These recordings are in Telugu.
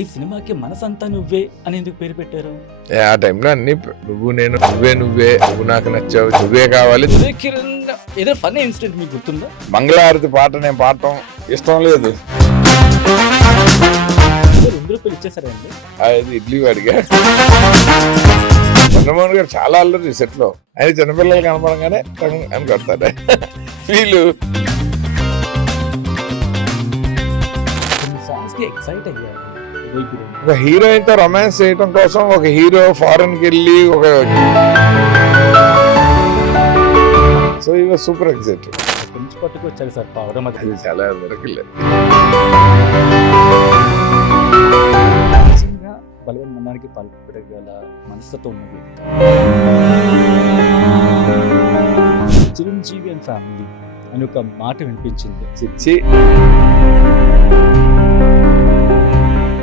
ఈ సినిమాకి మనసంతా నువ్వే అని ఎందుకు పేరు పెట్టారు? ఆ టైంలో అన్ని నువ్వు నేను నువ్వే నువ్వు నాకు నచ్చావు నువ్వే కావాలి. ఉదయ్ కిరణ్ ఏదో ఫన్నీ ఇన్సిడెంట్ మీకు గుర్తుందా? మంగళహారతి పాట నేను పాడటం ఇష్టం లేదు, రూపాయలు ఇచ్చేసారండి. అది ఇడ్లీ వాడిగా. చంద్రమోహన్ గారు చాలా అల్లరి సెట్ లో. ఆయన చిన్నపిల్లలు కనపడంగానే అని కొడతాడు. వీళ్ళు సాంగ్స్ కి ఎక్సైట్ అయ్యారు. ఒక హీరోయిన్ తో రొమాన్స్ చేయడం కోసం ఒక హీరో ఫారెన్ కి వెళ్ళి ఒక సో ఈ వాజ్ సూపర్ ఎక్సైటెడ్. పెంచి పట్టుకొచ్చారు సార్ పవర్. అది చాలా మిరకిల్. బలవన్ మన్నానికి పాల్పడగల మనస్తత్వం ఉన్నది చిరంజీవి అండ్ ఫ్యామిలీ అని ఒక మాట వినిపించింది.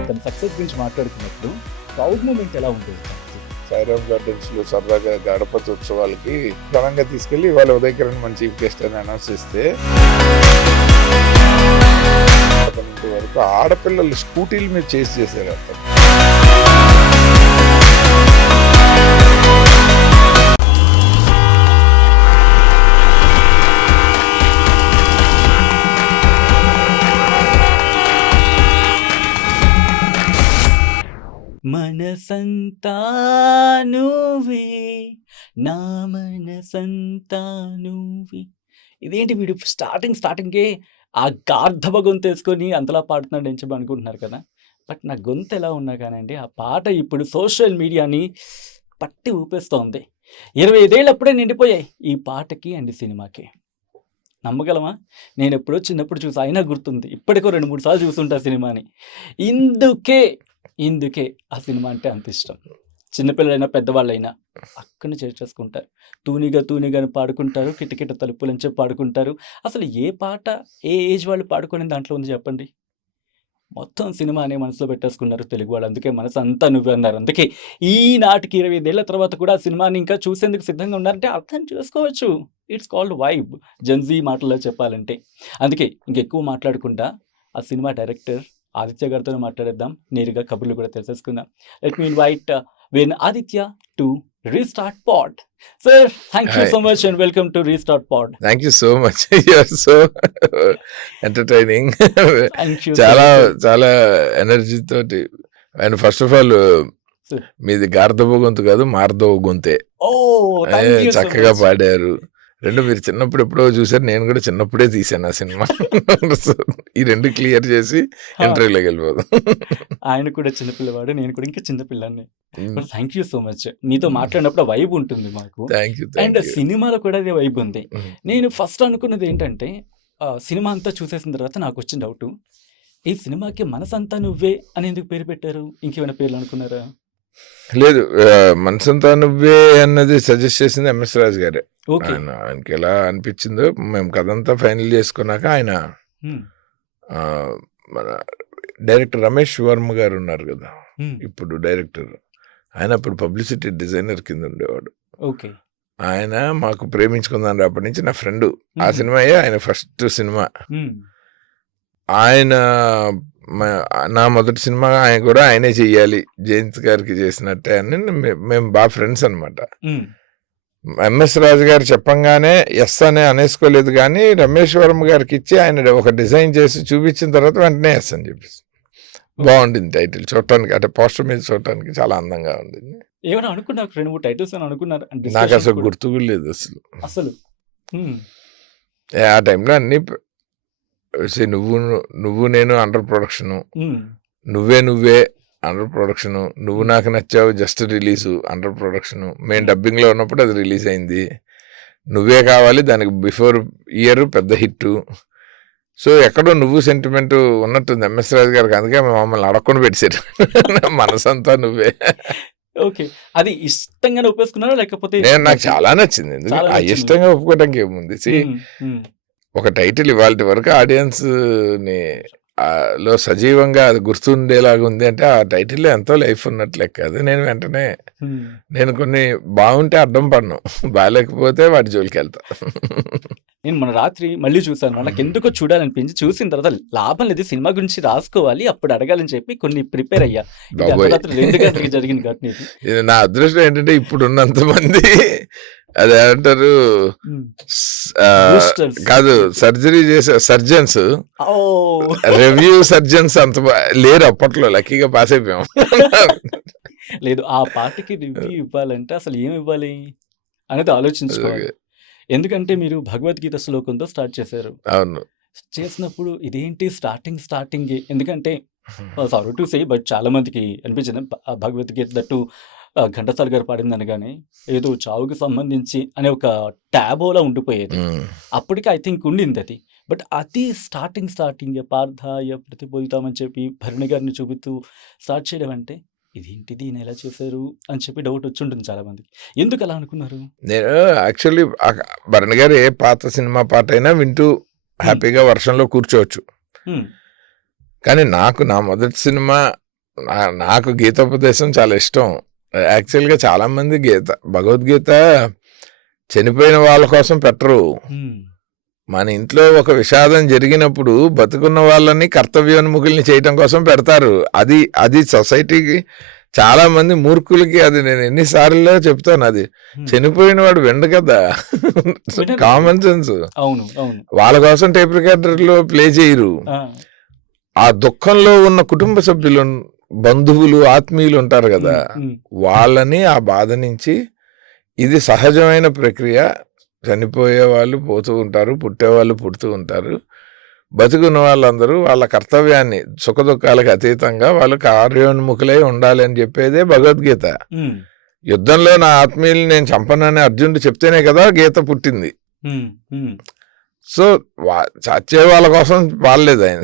తన సక్సెస్ గురించి మాట్లాడుతున్నప్పుడు ప్రౌడ్ మూమెంట్ ఎలా ఉంటుంది? సాయిరామ్ గార్డెన్స్ లో సరదాగా గణపతి ఉత్సవాలకి ఘనంగా తీసుకెళ్లి ఇవాళ ఉదయ్ కిరణ్ మన చీఫ్ గెస్ట్ అని అనౌన్స్ చేస్తే వరకు ఆడపిల్లలు స్కూటీల మీద చేశారు. అంత మనసంతా నువ్వే నా మనసంతా నువ్వే. ఇదేంటి వీడు స్టార్టింగే ఆ గార్ధబ గొంతు వేసుకొని అంతలా పాడుతున్నాడు అని చెప్పి అనుకుంటున్నారు కదా. బట్ నా గొంతు ఎలా ఉన్నా కానండి ఆ పాట ఇప్పుడు సోషల్ మీడియాని పట్టి ఊపేస్తోంది. 25 ఏళ్ళు అప్పుడే నిండిపోయాయి ఈ పాటకి అండ్ సినిమాకి. నమ్మగలమా? నేను ఎప్పుడో చిన్నప్పుడు చూసి అయినా గుర్తుంది, ఇప్పటికో 2-3 సార్లు చూస్తుంటా సినిమాని. ఇందుకే ఆ సినిమా అంటే అంత ఇష్టం. చిన్నపిల్లలైనా పెద్దవాళ్ళైనా అక్కడిని చేర్చేసుకుంటారు. తూనిగా పాడుకుంటారు, కిటకిట తలుపులని చెప్పి పాడుకుంటారు. అసలు ఏ పాట ఏ ఏజ్ వాళ్ళు పాడుకునే దాంట్లో ఉంది చెప్పండి? మొత్తం సినిమా అనే మనసులో పెట్టేసుకున్నారు తెలుగు వాళ్ళు. అందుకే మనసు అంతా నువ్వే అన్నారు. అందుకే ఈనాటికి 25 ఏళ్ల తర్వాత కూడా ఆ సినిమాని ఇంకా చూసేందుకు సిద్ధంగా ఉన్నారంటే అర్థం చేసుకోవచ్చు. ఇట్స్ కాల్డ్ వైబ్, జెన్జీ మాటల్లో చెప్పాలంటే. అందుకే ఇంకెక్కువ మాట్లాడకుండా ఆ సినిమా డైరెక్టర్ ఆదిత్య గారితో మాట్లాడేద్దాం. నేరుగా కబుర్లు కూడా తెలిసేసుకుందాం. Let me invite Venu Aditya to restart pod. Sir, thank you so much and welcome to Restart Pod. Thank you so much. You are so entertaining. Thank you. చాలా ఎనర్జీ తోటి. అండ్ ఫస్ట్ ఆఫ్ ఆల్ మీది గార్ధబ గొంతు కాదు, మార్ధవ గొంతే. చక్కగా పాడారు. రెండు మీరు చిన్నప్పుడు ఎప్పుడో చూసారు, నేను కూడా చిన్నప్పుడే తీసాను ఆ సినిమా. ఈ రెండు క్లియర్ చేసి ఇంటర్వ్యూలోకి వెళ్ళిపోదు. ఆయన కూడా చిన్నపిల్లవాడు, నేను కూడా ఇంకా చిన్నపిల్లాన్ని. Thank you so much. మీతో మాట్లాడినప్పుడు వైబ్ ఉంటుంది మాకు. అండ్ సినిమాలో కూడా అదే వైబ్ ఉంది. నేను ఫస్ట్ అనుకున్నది ఏంటంటే సినిమా అంతా చూసేసిన తర్వాత నాకు వచ్చిన డౌట్, ఈ సినిమాకి మనసంతా నువ్వే అని ఎందుకు పేరు పెట్టారు? ఇంకేమైనా పేర్లు అనుకున్నారా? లేదు, మనసంతా నువ్వే అన్నది సజెస్ట్ చేసింది ఎంఎస్ రాజు గారే. ఆయనకి ఎలా అనిపించిందో మేము కథంతా ఫైనల్ చేసుకున్నాక ఆయన మన డైరెక్టర్ రమేష్ వర్మ గారు ఉన్నారు కదా ఇప్పుడు డైరెక్టర్, ఆయన అప్పుడు పబ్లిసిటీ డిజైనర్ కింద ఉండేవాడు. ఆయన మాకు ప్రేమించుకుందాం అప్పటి నుంచి నా ఫ్రెండ్. ఆ సినిమాయే ఆయన ఫస్ట్ సినిమా. ఆయన నా మొదటి సినిమా ఆయన కూడా ఆయనే చెయ్యాలి, జయంత్ గారికి చేసినట్టే అని మేము బాగా ఫ్రెండ్స్ అనమాట. ఎంఎస్ రాజు గారు చెప్పంగానే ఎస్ అనే అనేసుకోలేదు, కానీ రమేష్ వర్మ గారికి ఇచ్చి ఆయన ఒక డిజైన్ చేసి చూపించిన తర్వాత వెంటనే ఎస్ అని చెప్పేసి. బాగుండింది టైటిల్ చూడటానికి, అంటే పోస్టర్ మీద చూడటానికి చాలా అందంగా ఉండింది. ఏమైనా అనుకున్నారు? 2-3 టైటిల్స్ అనుకున్నారు? నాకు అసలు గుర్తు లేదు అసలు. ఆ టైంలో అన్ని నువ్వు నేను అండర్ ప్రొడక్షన్, నువ్వే అండర్ ప్రొడక్షన్, నువ్వు నాకు నచ్చావు జస్ట్ రిలీజు అండర్ ప్రొడక్షన్. మేము డబ్బింగ్లో ఉన్నప్పుడు అది రిలీజ్ అయింది. నువ్వే కావాలి దానికి బిఫోర్ ఇయర్ పెద్ద హిట్. సో ఎక్కడో నువ్వు సెంటిమెంట్ ఉన్నట్టుంది ఎంఎస్ రాజు గారికి, అందుకే మమ్మల్ని అడగకుండా పెట్టారు. మనసంతా నువ్వే. ఓకే, అది ఇష్టంగానే ఒప్పేసుకున్నారా లేకపోతే? నాకు చాలా నచ్చింది. ఎందుకంటే ఆ ఇష్టంగా ఒప్పుకోవడానికి ఏముంది. ఒక టైటిల్ ఇవాళ వరకు ఆడియన్స్ ని లో సజీవంగా అది గుర్తుండేలాగా ఉంది అంటే ఆ టైటిల్లో ఎంతో లైఫ్ ఉన్నట్లే కాదు. నేను వెంటనే నేను కొన్ని బాగుంటే అడ్డం పడను, బాగాలేకపోతే వాటి జోలికి వెళ్తా. నేను మొన్న రాత్రి మళ్ళీ చూసాను. నాకెందుకో చూడాలనిపించి చూసిన తర్వాత లాభం లేదు, సినిమా గురించి రాసుకోవాలి, అప్పుడు అడగాలని చెప్పి కొన్ని ప్రిపేర్ అయ్యా. ఇది బాబోయ్ అర్ధరాత్రి 2 గంటలకి జరిగింది ఘటన ఇది. ఇది నా అదృష్టం ఏంటంటే ఇప్పుడు ఉన్నంత మంది అది ఏమంటారు హ్మ్. కాదు బూస్టర్స్. సర్జరీ చేసే సర్జన్స్ ఓహ్! రివ్యూ సర్జన్స్ అంత లేరు అప్పట్లో, లక్కీగా పాస్ అయిపోయాం. లేదు, ఆ పాటకి రివ్యూ ఇవ్వాలంటే అసలు ఏమి ఇవ్వాలి అనేది ఆలోచించుకోవాలి. ఎందుకంటే మీరు భగవద్గీత శ్లోకంతో స్టార్ట్ చేశారు. అవును. చేసినప్పుడు ఇదేంటి స్టార్టింగే, ఎందుకంటే సారీ టు సే బట్ చాలా మందికి అనిపించింది భగవద్గీత దట్టు ఘంటసాల గారు పాడింది అనగానే ఏదో చావుకి సంబంధించి అనే ఒక ట్యాబోలా ఉండిపోయేది. ఉమ్. అప్పటికి ఐ థింక్ ఉండింది అది. బట్ అది స్టార్టింగ్ పార్థాయ ప్రతిబోధితామని చెప్పి భరణి గారిని చూపిస్తూ స్టార్ట్ చేయడం అంటే ఇదేంటిది ఈయన ఎలా చేశారు అని చెప్పి డౌట్ వచ్చి ఉంటుంది చాలా మందికి. ఎందుకు అలా అనుకున్నారు? నేను యాక్చువల్లీ భరణ్ గారు ఏ పాత సినిమా పాట అయినా వింటూ హ్మ్. హ్యాపీగా వర్షంలో కూర్చోవచ్చు. హ్మ్. కానీ నాకు నా మొదటి సినిమా నాకు గీతోపదేశం చాలా ఇష్టం. యాక్చువల్గా చాలా మంది భగవద్గీత చనిపోయిన వాళ్ళ కోసం పెట్టరు. హ్మ్. మన ఇంట్లో ఒక విషాదం జరిగినప్పుడు బతుకున్న వాళ్ళని కర్తవ్యోన్ముఖుల్ని చేయటం కోసం పెడతారు. అది సొసైటీకి చాలా మంది మూర్ఖులకి అది నేను ఎన్నిసార్లు చెప్తాను. అది హ్మ్. చనిపోయిన వాడు విండు కదా, వినరు. Common sense. అవును, అవును. వాళ్ళ కోసం టేప్ రికార్డర్లో ప్లే చేయరు. ఆ! ఆ దుఃఖంలో ఉన్న కుటుంబ సభ్యులు, బంధువులు, ఆత్మీయులు ఉంటారు కదా, హ్మ్. హ్మ్. వాళ్ళని ఆ బాధ నుంచి, ఇది సహజమైన ప్రక్రియ, చనిపోయే వాళ్ళు పోతూ ఉంటారు, పుట్టేవాళ్ళు పుడుతూ ఉంటారు, బతుకున్న వాళ్ళందరూ వాళ్ళ కర్తవ్యాన్ని సుఖదుఖాలకు అతీతంగా వాళ్ళు కార్యోన్ముఖులై ఉండాలి అని చెప్పేదే భగవద్గీత. హ్మ్. యుద్ధంలో నా ఆత్మీయుల్ని నేను చంపనని అర్జునుడు చెప్తేనే కదా గీత పుట్టింది. హ్మ్. హ్మ్. సో చచ్చే వాళ్ళ కోసం పాడలేదు ఆయన,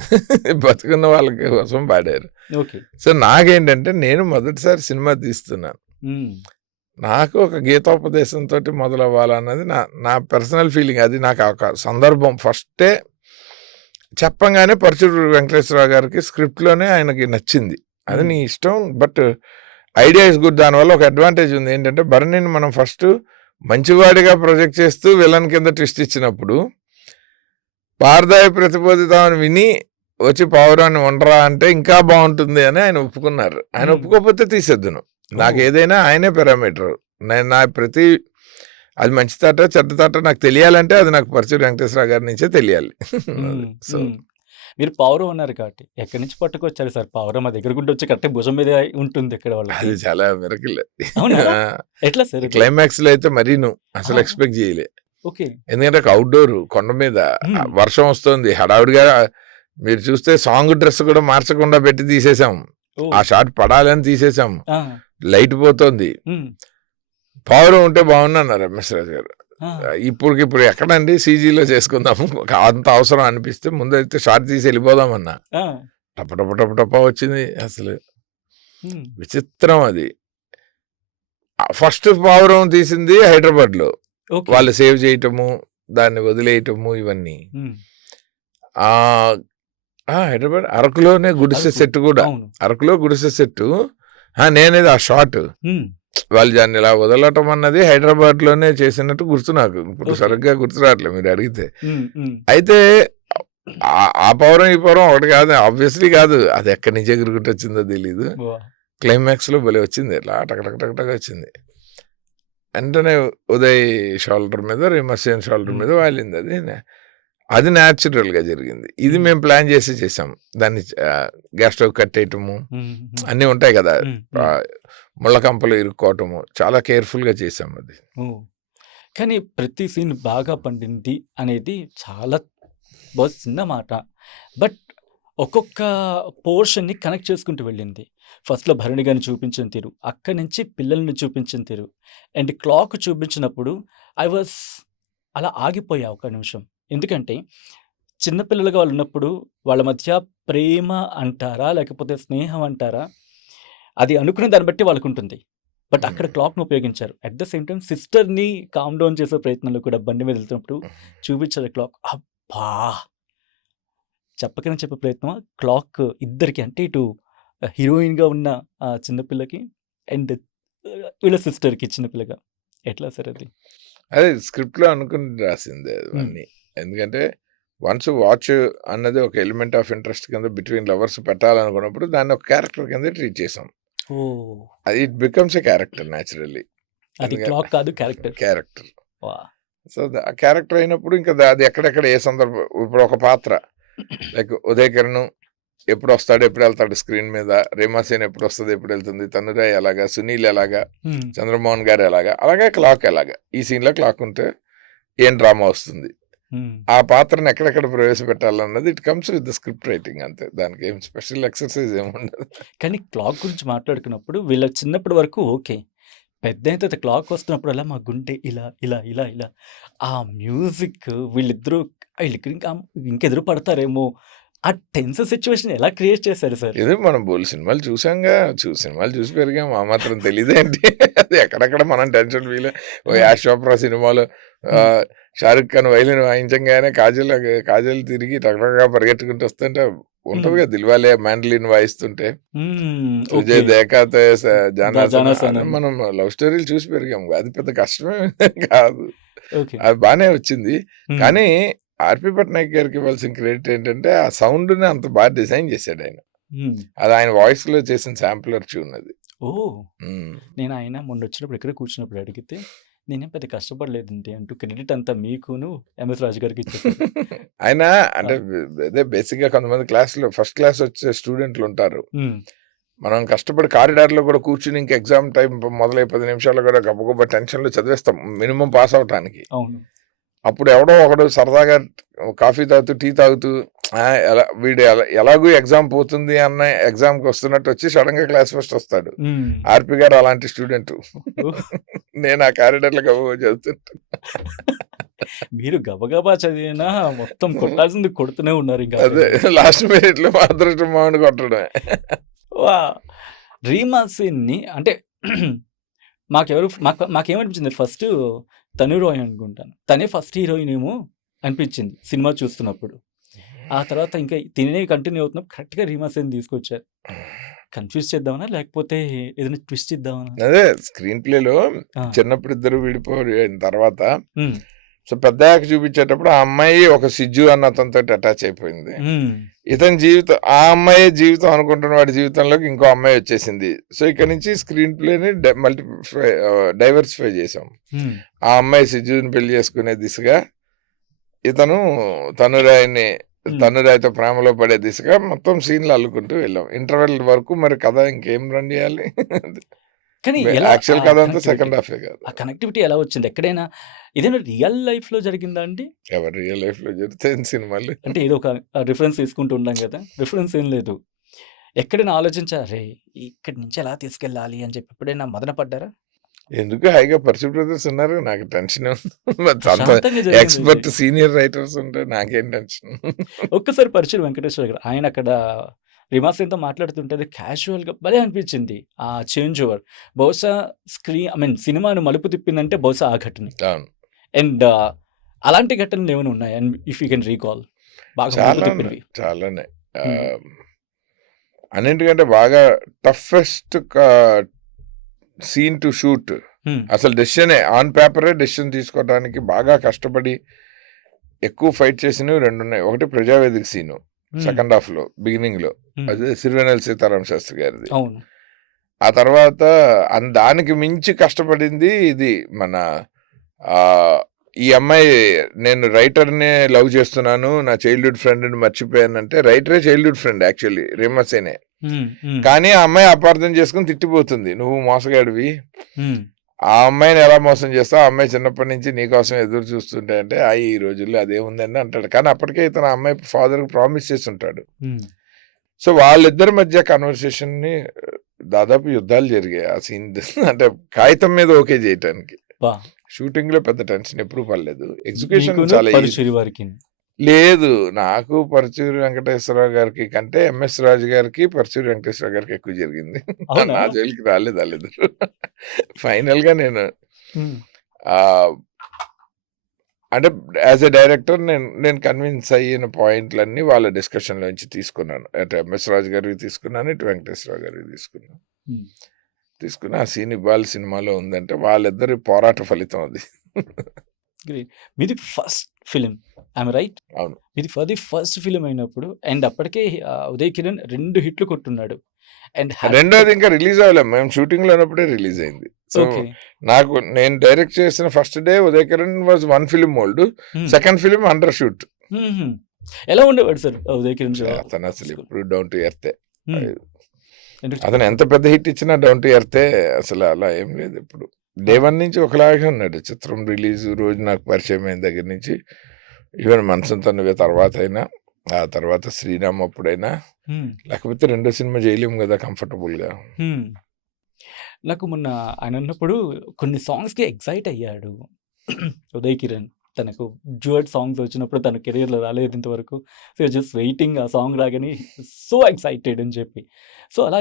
బతుకున్న వాళ్ళ కోసం పాడారు. ఓకే. సో నాకేంటంటే నేను మొదటిసారి సినిమా తీస్తున్నాను, హ్మ్. నాకు ఒక గీతోపదేశంతో మొదలవ్వాలన్నది నా పర్సనల్ ఫీలింగ్. అది నాకు ఒక సందర్భం ఫస్టే చెప్పంగానే పరచూరు వెంకటేశ్వరరావు గారికి స్క్రిప్ట్లోనే ఆయనకి నచ్చింది. అది హ్మ్. నీ ఇష్టం, బట్ ఐడియా ఇస్ గుడ్. దానివల్ల ఒక అడ్వాంటేజ్ ఉంది ఏంటంటే భరణిని మనం ఫస్ట్ మంచివాడిగా ప్రొజెక్ట్ చేస్తూ విలన్ కింద ట్విస్ట్ ఇచ్చినప్పుడు పార్థాయ ప్రతిబోధితామని విని వచ్చి పౌరాన్ని ఉండరా అంటే ఇంకా బాగుంటుంది అని ఆయన ఒప్పుకున్నారు. ఆయన హ్మ్. ఒప్పుకోకపోతే తీసేద్దును. నాకు ఓహ్! ఏదైనా ఆయనే పారామీటర్. నేను నా ప్రతి అది మంచి తాట చెడ్డ తాట నాకు తెలియాలంటే అది నాకు పరచూరు వెంకటేశ్వరరావు గారి నుంచే తెలియాలి. హ్మ్. సో హ్మ్. మీరు పావురం అన్నారు కాబట్టి ఎక్కడి నుంచి పట్టుకొచ్చారు సార్ పావురం? మా దగ్గర గుండి వచ్చి కరెక్ట్‌గా భుజం మీద ఉంటుంది ఇక్కడ వాళ్ళకి. అది చాలా మిరకిల్. అవునా? ఎట్లా సార్ ఎట్లా? క్లైమాక్స్ లో అయితే మరీను అసలు ఆ! ఎక్స్పెక్ట్ చేయలే. ఓకే. ఎందుకంటే అవుట్డోర్ కొండ మీద హ్మ్. వర్షం వస్తుంది హడావుడిగా. మీరు చూస్తే సాంగ్ డ్రెస్ కూడా మార్చకుండా పెట్టి తీసేసాం. ఓహ్! ఆ షాట్ పడాలని తీసేసాం. ఆ! లైట్ పోతుంది. హ్మ్. పవర్ ఉంటే బాగుందన్నారు ఎంఎస్ రాజు గారు. ఆ! ఇప్పుడు ఎక్కడండి సీజీలో చేసుకుందాము, అంత అవసరం అనిపిస్తే ముందైతే షార్ట్ తీసి వెళ్ళిపోదామన్నా. ఆ! టప టప టప టప వచ్చింది. అసలు హ్మ్. విచిత్రం అది. ఫస్ట్ పావురం తీసింది హైదరాబాద్లో, ఓకే. వాళ్ళు సేవ్ చేయటము, దాన్ని వదిలేయటము ఇవన్నీ. హ్మ్. ఆ హైదరాబాద్ అరకులోనే గుడిసె అరకు. సెట్ కూడా, అవును. అరకులో గుడిసె సెట్టు. నేనేది ఆ షాట్ హ్మ్. వాళ్ళు దాన్ని ఇలా వదలటం అన్నది హైదరాబాద్లోనే చేసినట్టు గుర్తు నాకు. ఇప్పుడు ఓకే. సరిగ్గా గుర్తు రావట్లేదు మీరు అడిగితే. హ్మ్. హ్మ్. అయితే ఆ పౌరం ఈ పౌరం ఒకటి కాదు, ఆబ్వియస్లీ కాదు. అది ఎక్కడి నుంచి ఎగురుకుంటూ వచ్చిందో తెలీదు. వాహ్! క్లైమాక్స్లో భలే వచ్చింది, ఇట్లా టక టక టక టక వచ్చింది. వెంటనే ఉదయ్ షోల్డర్ మీద, రిమర్సియన్ షోల్డర్ మీద హ్మ్. వాలింది. అది న్యాచురల్గా జరిగింది. ఇది హ్మ్. మేము ప్లాన్ చేసాం. దాన్ని గ్యాస్ స్టవ్ కట్టేయటము హ్మ్. హ్మ్. అన్నీ ఉంటాయి కదా, హ్మ్. హ్మ్. ముళ్ళ కంపలు ఇరుక్కోవటము చాలా కేర్ఫుల్గా చేసాం అది. ఓహ్! కానీ ప్రతి సీన్ బాగా పండింది అనేది చాలా చిన్న మాట. బట్ ఒక్కొక్క పోర్షన్‌ని కనెక్ట్ చేసుకుంటూ వెళ్ళింది. ఫస్ట్‌లో భరణి గారిని చూపించిన తీరు, అక్కడి నుంచి పిల్లల్ని చూపించిన తీరు అండ్ క్లాక్ చూపించినప్పుడు ఐ వాస్ అలా ఆగిపోయా ఒక్క నిమిషం. ఎందుకంటే చిన్న పిల్లలుగా వాళ్ళున్నప్పుడు వాళ్ళ మధ్య ప్రేమ అంటారా? లేకపోతే స్నేహం అంటారా? అది అనుకునే దాన్ని బట్టి వాళ్ళకుంటుంది. బట్ అక్కడ క్లాక్‌ని ఉపయోగించారు. అట్ ద సేమ్ టైమ్ సిస్టర్‌ని కామ్ డౌన్ చేసే ప్రయత్నంలో కూడా బండి మీద వెళ్తున్నప్పుడు చూపించారు క్లాక్. అబ్బా! చెప్పకనే చెప్పే ప్రయత్నమా? క్లాక్ ఇద్దరికి అంటే ఇటు హీరోయిన్‌గా ఉన్న చిన్న పిల్లకి అండ్ వీళ్ళ సిస్టర్‌కి చిన్న పిల్లగా. ఎట్లా సార్ అది? అదే స్క్రిప్ట్లో అనుకుని రాసింది హ్మ్. అవన్నీ. ఎందుకంటే వన్స్ వాచ్ అన్నది ఒక ఎలిమెంట్ ఆఫ్ ఇంట్రెస్ట్ కింద బిట్వీన్ లవర్స్ పెట్టాలనుకున్నప్పుడు దాన్ని ఒక క్యారెక్టర్ కింద ట్రీట్ చేసాం. ఓ అది it becomes a character naturally. అది క్లాక్ కాదు క్యారెక్టర్. క్యారెక్టర్. వా సో ఆ క్యారెక్టర్ అయినప్పుడు ఇంకా అది ఎక్కడెక్కడ ఏ సందర్భం ఇప్పుడు ఒక పాత్ర లైక్ ఉదయ్ కిరణ్ ఎప్పుడు వస్తాడు ఎప్పుడు వెళ్తాడు స్క్రీన్ మీద, రేమాసేన్ ఎప్పుడు వస్తుంది ఎప్పుడు వెళ్తుంది, తనురాయ్ ఎలాగా, సునీల్ ఎలాగా, చంద్రమోహన్ గారు ఎలాగా, అలాగే క్లాక్ ఎలాగా. ఈ సీన్లో క్లాక్ ఉంటే ఏం డ్రామా వస్తుంది, ఆ పాత్రను ఎక్కడెక్కడ ప్రవేశపెట్టాలన్నది it comes with the script writing అంతే. దానికి ఏం స్పెషల్ ఎక్సర్సైజ్ ఏముండదు. కానీ క్లాక్ గురించి మాట్లాడుకున్నప్పుడు వీళ్ళ చిన్నప్పటి వరకు ఓకే, పెద్ద అయిన తర్వాత క్లాక్ వస్తున్నప్పుడు అలా మా గుండె ఇలా ఇలా ఇలా ఇలా ఆ మ్యూజిక్ వీళ్ళిద్దరూ వీళ్ళకి ఇంకెదురు పడతారేమో ఆ టెన్స్ సిచ్యువేషన్ ఎలా క్రియేట్ చేశారు సార్? ఏదో మనం బోల్ సినిమాలు చూసాంగా, సినిమాలు చూసి పెరిగాం, ఆ మాత్రం తెలియదేంటి. అది ఎక్కడెక్కడ మనం టెన్షన్ ఫీల్. ఓ యాష్ చోప్రా సినిమాలో షారుఖ్ ఖాన్ వైలిన్ వాయించంగానే కాజల్ తిరిగి టగటగా పరిగెట్టుకుంటూ వస్తుంటే ఉంటుంది కదా, దిల్వాలే మ్యాండలిన్ వాయిస్తుంటే విజయ్ దేకాతే జానాసన్, మనం లవ్ స్టోరీలు చూసి పెరిగాం. అది పెద్ద కష్టమే కాదు, అది బాగానే వచ్చింది. కానీ ఆర్పి పట్నాయక్ గారికి ఇవ్వాల్సిన క్రెడిట్ ఏంటంటే ఆ సౌండ్ ని అంత బాగా డిజైన్ చేశాడు ఆయన. అది ఆయన వాయిస్ లో చేసిన శాంపులర్ ట్యూన్ అది. ఓ నేను ఆయన మొన్న వచ్చినప్పుడు ఎక్కడ కూర్చున్నప్పుడు అడిగితే నేనేం పెద్ద కష్టపడలేదండి అంటూ క్రెడిట్ అంతా మీకును ఎంఎస్ రాజు గారికి ఇచ్చేసారు. ఆయన అంటే అదే బేసిక్ గా కొంతమంది క్లాసులో ఫస్ట్ క్లాస్ వచ్చే స్టూడెంట్లు ఉంటారు. మనం కష్టపడి కారిడార్ లో కూడా కూర్చుని ఇంకా ఎగ్జామ్ టైం మొదలై 10 నిమిషాలు కూడా గబగబా టెన్షన్ లో చదివేస్తాం మినిమం పాస్ అవటానికి. అవును. అప్పుడు ఎవడో ఒకడు సరదాగా కాఫీ తాగుతూ టీ తాగుతూ వీడు ఎలాగూ ఎగ్జామ్ పోతుంది అన్న ఎగ్జామ్కి వస్తున్నట్టు వచ్చి సడన్ గా క్లాస్ ఫస్ట్ వస్తాడు. ఆర్పి గారు అలాంటి స్టూడెంట్. నేను ఆ కారిడార్లో గబగబా చదువుతుంటాను. మీరు గబగబా చదివినా మొత్తం కొట్టాల్సింది కొడుతూనే ఉన్నారు. ఇంకా అదే లాస్ట్ మినిట్ లో అదృష్టం మామిడి కొట్టడమే. రీమా సీన్ ని అంటే మాకేమనిపించింది ఫస్ట్ తను రాయ్ అనుకుంటాను, తనే ఫస్ట్ హీరోయిన్ ఏమో అనిపించింది సినిమా చూస్తున్నప్పుడు. ఆ తర్వాత ఇంకా తినే కంటిన్యూ అవుతున్నప్పుడు కరెక్ట్గా రీమా సేన్ తీసుకొచ్చారు. కన్ఫ్యూజ్ చేద్దామనా లేకపోతే ఏదైనా ట్విస్ట్ ఇద్దామనా? అదే స్క్రీన్ ప్లేలో చిన్నప్పుడు ఇద్దరు విడిపోయిన తర్వాత సో పెద్ద చూపించేటప్పుడు ఆ అమ్మాయి ఒక సిజ్జు అన్న అతనితో అటాచ్ అయిపోయింది. ఇతని జీవితం ఆ అమ్మాయి జీవితం అనుకుంటున్న వాడి జీవితంలోకి ఇంకో అమ్మాయి వచ్చేసింది. సో ఇక్కడ నుంచి స్క్రీన్ ప్లేని డైవర్సిఫై చేసాం. ఆ అమ్మాయి సిజ్జుని పెళ్లి చేసుకునే దిశగా, ఇతను తనురాయ్తో ప్రేమలో పడే దిశగా మొత్తం సీన్లు అల్లుకుంటూ వెళ్ళాం. ఇంటర్వెల్ వరకు మరి కథ ఇంకేం రన్ చేయాలి. కానీ యాక్చువల్ కథ అంతా సెకండ్ హాఫ్ కాదు. ఆ కనెక్టివిటీ ఎలా వచ్చింది? ఎక్కడైనా ఇదేనా రియల్ లైఫ్ లో జరిగిందా అండి? ఎవరు రియల్ లైఫ్ లో జరుగుతాయి సినిమాలు అంటే ఏదో ఒక రిఫరెన్స్ తీసుకుంటూ ఉన్నాం కదా, రిఫరెన్స్ ఏం లేదు. ఎక్కడైనా ఆలోచించారే ఇక్కడి నుంచి ఎలా తీసుకెళ్ళాలి అని చెప్పి ఎప్పుడైనా మదన పడ్డారా? ఎందుకు హాయిగా పర్సు బ్రదర్స్ ఉన్నారు, నాకు టెన్షన్. ఎక్స్పర్ట్ సీనియర్ రైటర్స్ ఉంటే నాకేం టెన్షన్. ఒక్కసారి పరిచయం వెంకటేశ్వర గారు, ఆయన అక్కడ రిమాసేన్తో మాట్లాడుతుంటే క్యాజువల్గా భలే అనిపించింది ఆ చేంజ్ ఓవర్. బహుశా సినిమాను మలుపు తిప్పిందంటే బహుశా ఆ ఘటన. అండ్ అలాంటి ఘటనలు ఏమైనా ఉన్నాయా ఇఫ్ యూ కెన్ రీకాల్? చాలానే. అన్నింటికంటే బాగా టఫెస్ట్ సీన్ టు షూట్ అసలు డెసిషనే ఆన్ పేపరే డెసిషన్ తీసుకోవడానికి బాగా కష్టపడి ఎక్కువ ఫైట్ చేసినవి 2 ఉన్నాయి. ఒకటి ప్రజావేదిక సీను సెకండ్ హాఫ్ లో బిగినింగ్ లో, అదే సిరివెన్నెల సీతారామ శాస్త్రి గారిది. ఆ తర్వాత దానికి మించి కష్టపడింది ఇది మన ఈ అమ్మాయి, నేను రైటర్నే లవ్ చేస్తున్నాను, నా చైల్డ్హుడ్ ఫ్రెండ్ని మర్చిపోయానంటే రైటరే చైల్డ్హుడ్ ఫ్రెండ్ యాక్చువల్లీ రేమాసేనే. కానీ ఆ అమ్మాయి అపార్థం చేసుకుని తిట్టిపోతుంది, నువ్వు మోసగాడివి, ఆ అమ్మాయిని ఎలా మోసం చేస్తావు, ఆ అమ్మాయి చిన్నప్పటి నుంచి నీకోసం ఎదురు చూస్తుంటే అంటే ఈ రోజుల్లో అదేముందని అంటాడు. కానీ అప్పటికే ఇతను ఆ అమ్మాయి ఫాదర్కి ప్రామిస్ చేసి ఉంటాడు. సో వాళ్ళిద్దరి మధ్య కన్వర్సేషన్ ని దాదాపు యుద్ధాలు జరిగాయి ఆ సీన్. అంటే కాగితం మీద ఓకే చేయటానికి. షూటింగ్ లో పెద్ద టెన్షన్ ఎప్పుడు పడలేదు. ఎగ్జిక్యూషన్ చాలా లేదు. నాకు పరుచూరి వెంకటేశ్వరరావు గారికి కంటే ఎంఎస్ రాజు గారికి పరుచూరి వెంకటేశ్వరరావు గారికి ఎక్కువ జరిగింది. నా జైలుకి రాలేదు వాళ్ళిద్దరు. ఫైనల్ గా నేను అంటే యాజ్ ఎ డైరెక్టర్ నేను కన్విన్స్ అయిన పాయింట్లన్నీ వాళ్ళ డిస్కషన్ లోంచి తీసుకున్నాను. అటు ఎంఎస్ రాజు గారికి తీసుకున్నాను, ఇటు వెంకటేశ్వరరావు గారికి తీసుకుని ఆ సీన్ ఇవ్వాలి సినిమాలో ఉందంటే వాళ్ళిద్దరి పోరాట ఫలితం అది. గ్రేట్. మీది ఫస్ట్ ఫిల్మ్. I'm right? అవును. మీది ఫస్ట్ ఫిల్మ్ అయినప్పుడు అండ్ అప్పటికే 'ఉదయ్ కిరణ్' 2 హిట్లు కొట్టున్నాడు. అండ్ రెండోది ఇంకా రిలీజ్ అవ్వలేదు. మేము షూటింగ్‌లో ఉన్నప్పుడే రిలీజ్ అయింది. So, okay. నేను డైరెక్ట్ చేసిన first day 'Uday Kiran' was 1 film old. Hmm. Second film under shoot. హుహు. ఎలా ఉండేవాడు సార్ 'ఉదయ్ కిరణ్' అతను అసలు ఎప్పుడు డౌన్ టు ఎర్తే. హ్మ్. ఎందుకు అతను ఎంత పెద్ద హిట్ ఇచ్చినా డౌన్ టు ఎర్తే. అసలు అలా ఏం లేదు ఎప్పుడు. డే 1 నుంచి ఒకలాగే ఉన్నాడు. చిత్రం రిలీజ్ రోజు నాకు పరిచయం అయిన దగ్గర నుంచి ఈవెన్ 'మనసుంతా నువ్వే' తర్వాతైనా, ఆ తర్వాత 'శ్రీరామ్' అప్పుడైనా, హ్మ్. లేకపోతే రెండో సినిమా చేయలేము కదా కంఫర్టబుల్‌గా. హ్మ్. నాకు మొన్న ఆయన అన్నప్పుడు కొన్ని సాంగ్స్‌కి ఎక్సైట్ అయ్యాడు 'ఉదయ్ కిరణ్.' తనకు డ్యూయట్ సాంగ్స్ వచ్చినప్పుడు తన కెరియర్‌లో రాలేదు ఇంతవరకు. సో, జస్ట్ వెయిటింగ్ ఆ సాంగ్ రాగానే సో ఎక్సైటెడ్ అని చెప్పి. సో, అలా